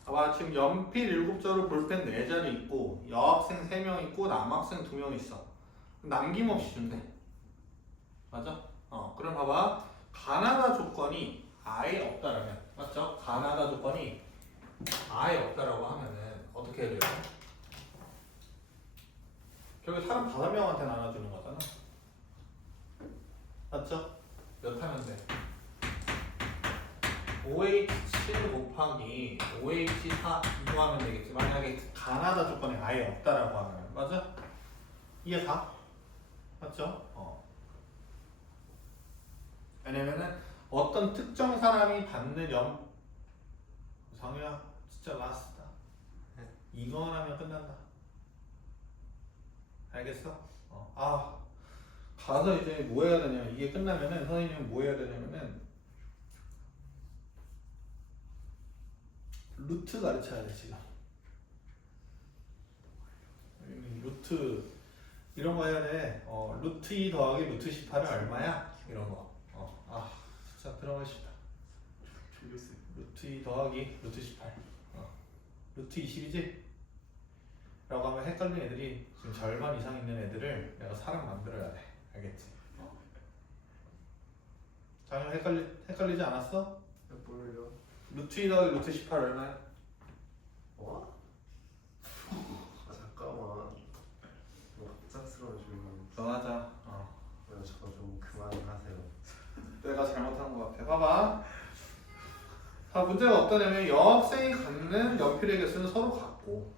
봐봐, 지금 연필 7자루 볼펜 4자루 있고 여학생 3명 있고 남학생 2명 있어. 남김없이 준대. 맞아? 그럼 봐봐. 가나다 조건이 아예 없다라면, 맞죠? 가나다 조건이 아예 없다라고 하면은 어떻게 해야 돼요? 결국 사람 5명한테 나눠주는 거잖아. 맞죠? 몇 하면 돼? 5H7 곱하기 5H4 이거 하면 되겠지. 만약에 가나다 조건이 아예 없다라고 하면. 맞아? 이해 가? 맞죠? 왜냐면은 어떤 특정 사람이 받는 성우야 진짜 라스트다. 이거만 하면 끝난다. 알겠어? 가서 이제 뭐 해야 되냐. 이게 끝나면은 선생님은 뭐 해야 되냐면은 루트 가르쳐야 돼 지금. 루트 이런 거 해야 돼. 루트 2 더하기 루트 18은 얼마야? 이런 거. 진짜 들어가고 싶다. 루트 2 더하기 루트 18. 루트 20이지? 라고 하면 헷갈리는 애들이 지금 절반 이상 있는 애들을 내가 사람 만들어야 돼. 알겠지? 자녀 헷갈리지 않았어? 뭘요? 루트 2 더하기 루트 18 얼마야? 뭐? 잠깐만. 너무 갑작스러운 질문. 너하자. 저거 좀 그만하세요. 내가 잘못한 것 같아. 봐봐. 문제가 어떠냐면 여학생이 갖는 연필의 개수는 서로 같고,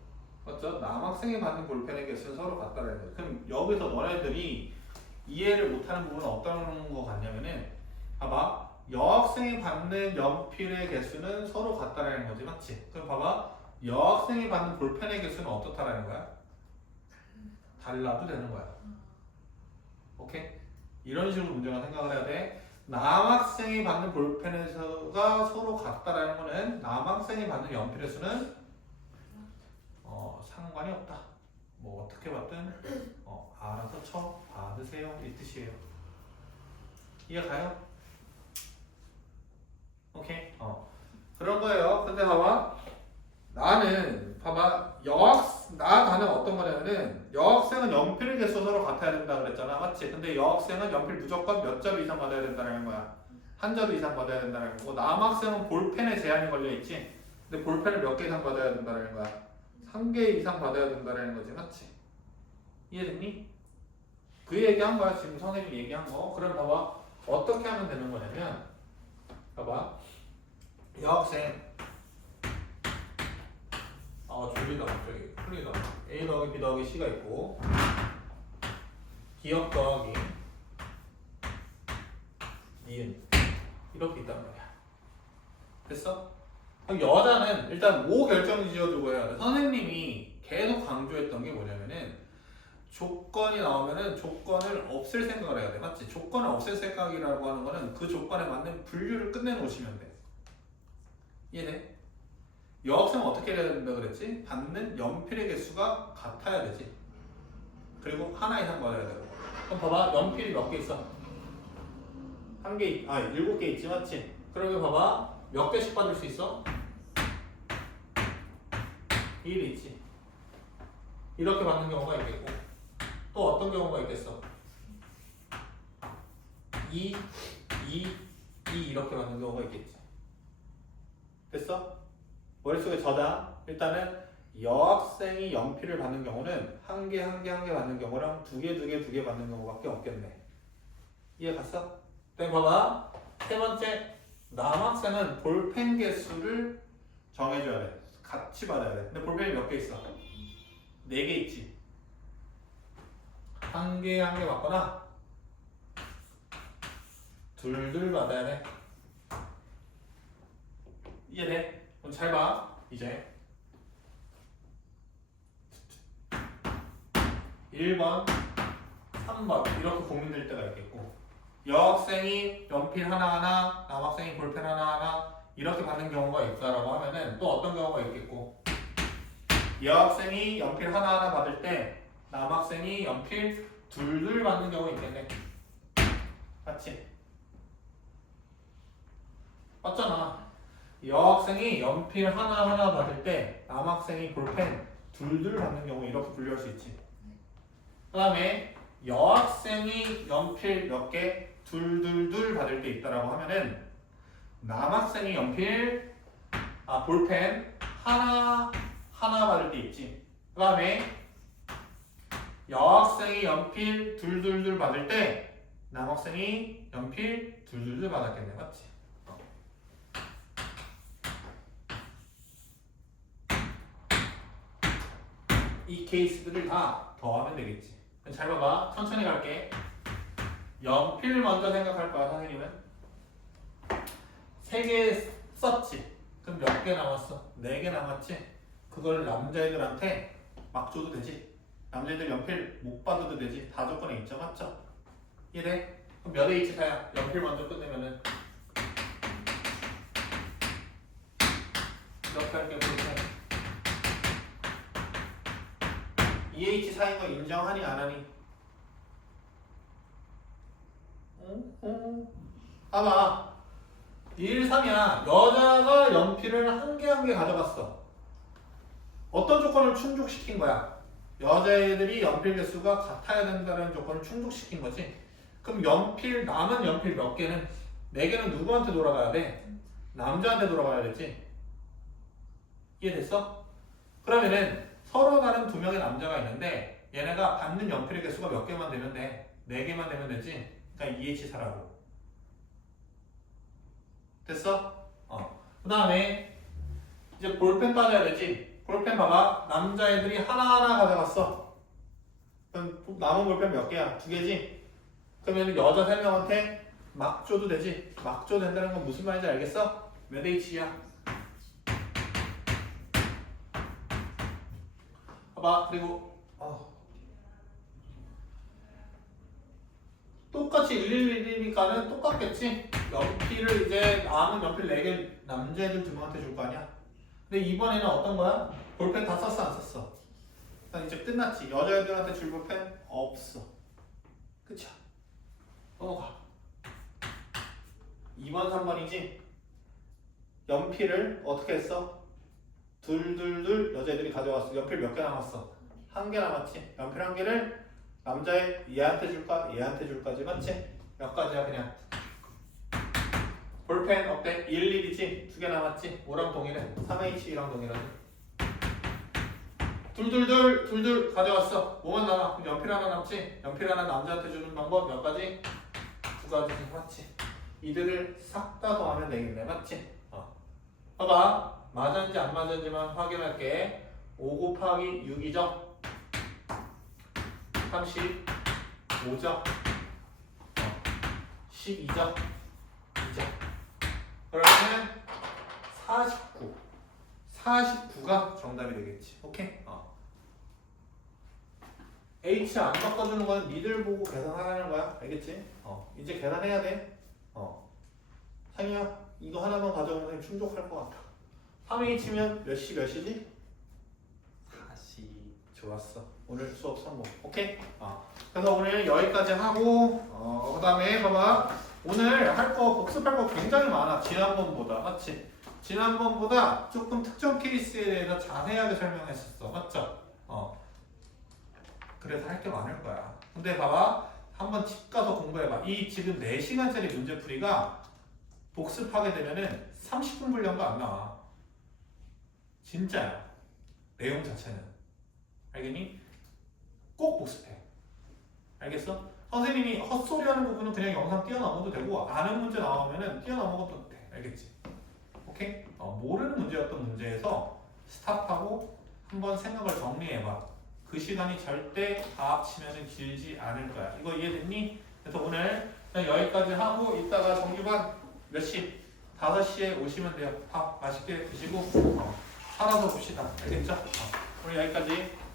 맞죠? 남학생이 받는 볼펜의 개수는 서로 같다는 거예요. 그럼 여기서 너네들이 이해를 못하는 부분은 어떤 거 같냐면은, 봐봐. 여학생이 받는 연필의 개수는 서로 같다라는 거지, 맞지? 그럼 봐봐. 여학생이 받는 볼펜의 개수는 어떻다라는 거야? 달라도 되는 거야. 오케이? 이런 식으로 문제가 생각을 해야 돼. 남학생이 받는 볼펜의 수가 서로 같다라는 거는 남학생이 받는 연필의 수는 상관이 없다. 뭐 어떻게 받든 알아서 쳐 받으세요 이 뜻이에요. 이해 가요? 오케이. 그런 거예요. 근데 봐봐. 나는 봐봐. 나는 어떤 거냐면은 여학생은 연필의 개수 서로 같아야 된다 그랬잖아. 맞지? 근데 여학생은 연필 무조건 몇 자루 이상 받아야 된다는 거야. 한 자루 이상 받아야 된다는 거고, 남학생은 볼펜에 제한이 걸려 있지. 근데 볼펜을 몇 개 이상 받아야 된다는 거야. 3개 이상 받아야 된다는 거지. 맞지? 이해됐니? 그 얘기한 거야. 지금 선생님 얘기한 거. 그럼 봐봐. 어떻게 하면 되는 거냐면, 봐봐. 여학생 졸리다 갑자기 풀리다. A 더하기 B 더하기 C가 있고, 기억 더하기 니은 이렇게 있단 말이야. 됐어? 그럼 여자는 일단 뭐 결정 지어주고 해야 돼. 선생님이 계속 강조했던 게 뭐냐면은 조건이 나오면은 조건을 없앨 생각을 해야 돼. 맞지? 조건을 없앨 생각이라고 하는 거는 그 조건에 맞는 분류를 끝내놓으시면 돼. 이해돼? 여학생은 어떻게 해야 된다 그랬지? 받는 연필의 개수가 같아야 되지. 그리고 하나 이상 받아야 되고. 그럼 봐봐. 연필이 몇 개 있어? 7개 있지, 맞지? 그러면 봐봐. 몇 개씩 받을 수 있어? 1 있지. 이렇게 받는 경우가 있겠고, 또 어떤 경우가 있겠어? 2 이렇게 받는 경우가 있겠지. 됐어? 머릿속에 저장. 일단은 여학생이 연필을 받는 경우는 한 개 받는 경우랑 두 개 받는 경우밖에 없겠네. 이해 갔어? 그다음에 봐봐. 세 번째, 남학생은 볼펜 개수를 정해줘야 돼. 같이 받아야 돼. 근데 볼펜이 몇 개 있어? 4개 있지. 한 개 받거나 둘 받아야 돼. 이해돼? 그럼 잘 봐. 이제 1번, 3번 이렇게 고민될 때가 있겠고, 여학생이 연필 하나하나, 남학생이 볼펜 하나하나 이렇게 받는 경우가 있다라고 하면은 또 어떤 경우가 있겠고, 여학생이 연필 하나하나 받을 때 남학생이 연필 둘 받는 경우가 있겠네. 맞지? 여학생이 연필 하나하나 받을 때 남학생이 볼펜 둘둘 받는 경우 이렇게 분류할 수 있지. 그 다음에 여학생이 연필 몇 개 둘둘둘 받을 때 있다라고 하면은 남학생이 연필 볼펜 하나 받을 때 있지. 그 다음에 여학생이 연필 둘둘둘 받을 때 남학생이 연필 둘둘둘 받았겠네. 맞지? 이 케이스들을 다 더하면 되겠지. 잘 봐봐. 천천히 갈게. 연필 먼저 생각할 거야, 선생님은. 3개 썼지. 그럼 몇 개 남았어? 4개 남았지? 그걸 남자애들한테 막 줘도 되지. 남자애들 연필 못 받아도 되지. 다 조건에 있죠, 맞죠? 이해돼? 그럼 몇 H사야? 연필 먼저 끝내면은 이렇게 할게. 그렇게 2H4인 거 인정하니 안 하니? 봐봐. 1, 3이야. 여자가 연필을 한 개 한 개 가져갔어. 어떤 조건을 충족시킨 거야? 여자애들이 연필 개수가 같아야 된다는 조건을 충족시킨 거지. 그럼 남은 연필 몇 개는 4개는 누구한테 돌아가야 돼? 남자한테 돌아가야 되지. 이해됐어? 그러면은 서로 다른 2명의 남자가 있는데 얘네가 받는 연필의 개수가 몇 개만 되면 돼? 4개만 되면 되지? 그러니까 2H4라고. 됐어? 그 다음에 이제 볼펜 따져야 되지. 볼펜 봐봐. 남자애들이 하나하나 가져갔어. 그럼 남은 볼펜 몇 개야? 2개지? 그러면 여자 3명한테 막 줘도 되지? 막 줘도 된다는 건 무슨 말인지 알겠어? 몇 H야? 봐봐. 그리고 똑같이 111이니까는 똑같겠지? 연필을 이제 남은 연필 4개 남자애들 2명한테 줄 거 아니야? 근데 이번에는 어떤 거야? 볼펜 다 썼어 안 썼어? 일단 이제 끝났지. 여자애들한테 줄 볼펜 없어. 그쵸? 넘어가. 2번 3번이지? 연필을 어떻게 했어? 둘둘둘 여자애들이 가져왔어. 연필 몇 개 남았어? 1개 남았지? 연필 1개를 남자애 얘한테 줄까? 얘한테 줄까지 맞지? 몇 가지야 그냥. 볼펜 어때? 1, 1이지? 2개 남았지? 뭐랑 동일해? 3H랑 동일하지? 둘둘 가져왔어. 뭐만 남아? 그럼 연필 하나 남지? 연필 하나 남자한테 주는 방법 몇 가지? 2가지지 맞지? 이들을 싹 다 더하면 되겠네 맞지? 봐봐. 맞았는지 안 맞았는지만 확인할게. 5 곱하기 6이죠? 35죠? 12죠? 이제 그러면 49가 정답이 되겠지. 오케이? H 안 바꿔주는 건 니들 보고 계산하라는 거야. 알겠지? 이제 계산해야 돼. 상이야 이거 하나만 가져오면 충족할 것 같아. 3H면 몇 시지? 4시. 좋았어. 오늘 수업 성공. 오케이? 그래서 오늘 여기까지 하고 그 다음에 봐봐. 오늘 할 거 복습할 거 굉장히 많아. 지난번보다. 맞지? 지난번보다 조금 특정 케이스에 대해서 자세하게 설명했었어. 맞죠? 그래서 할 게 많을 거야. 근데 봐봐. 한번 집 가서 공부해봐. 이 지금 4시간짜리 문제풀이가 복습하게 되면은 30분 분량도 안 나와. 진짜야. 내용 자체는. 알겠니? 꼭 복습해. 알겠어? 선생님이 헛소리 하는 부분은 그냥 영상 뛰어넘어도 되고 아는 문제 나오면은 뛰어넘어도 돼. 알겠지? 오케이? 모르는 문제였던 문제에서 스탑하고 한번 생각을 정리해봐. 그 시간이 절대 다 합치면은 길지 않을 거야. 이거 이해됐니? 그래서 오늘 여기까지 하고 이따가 정규반 몇 시? 5시에 오시면 돼요. 밥 맛있게 드시고 살아서 봅시다. 알겠죠? 오늘 여기까지.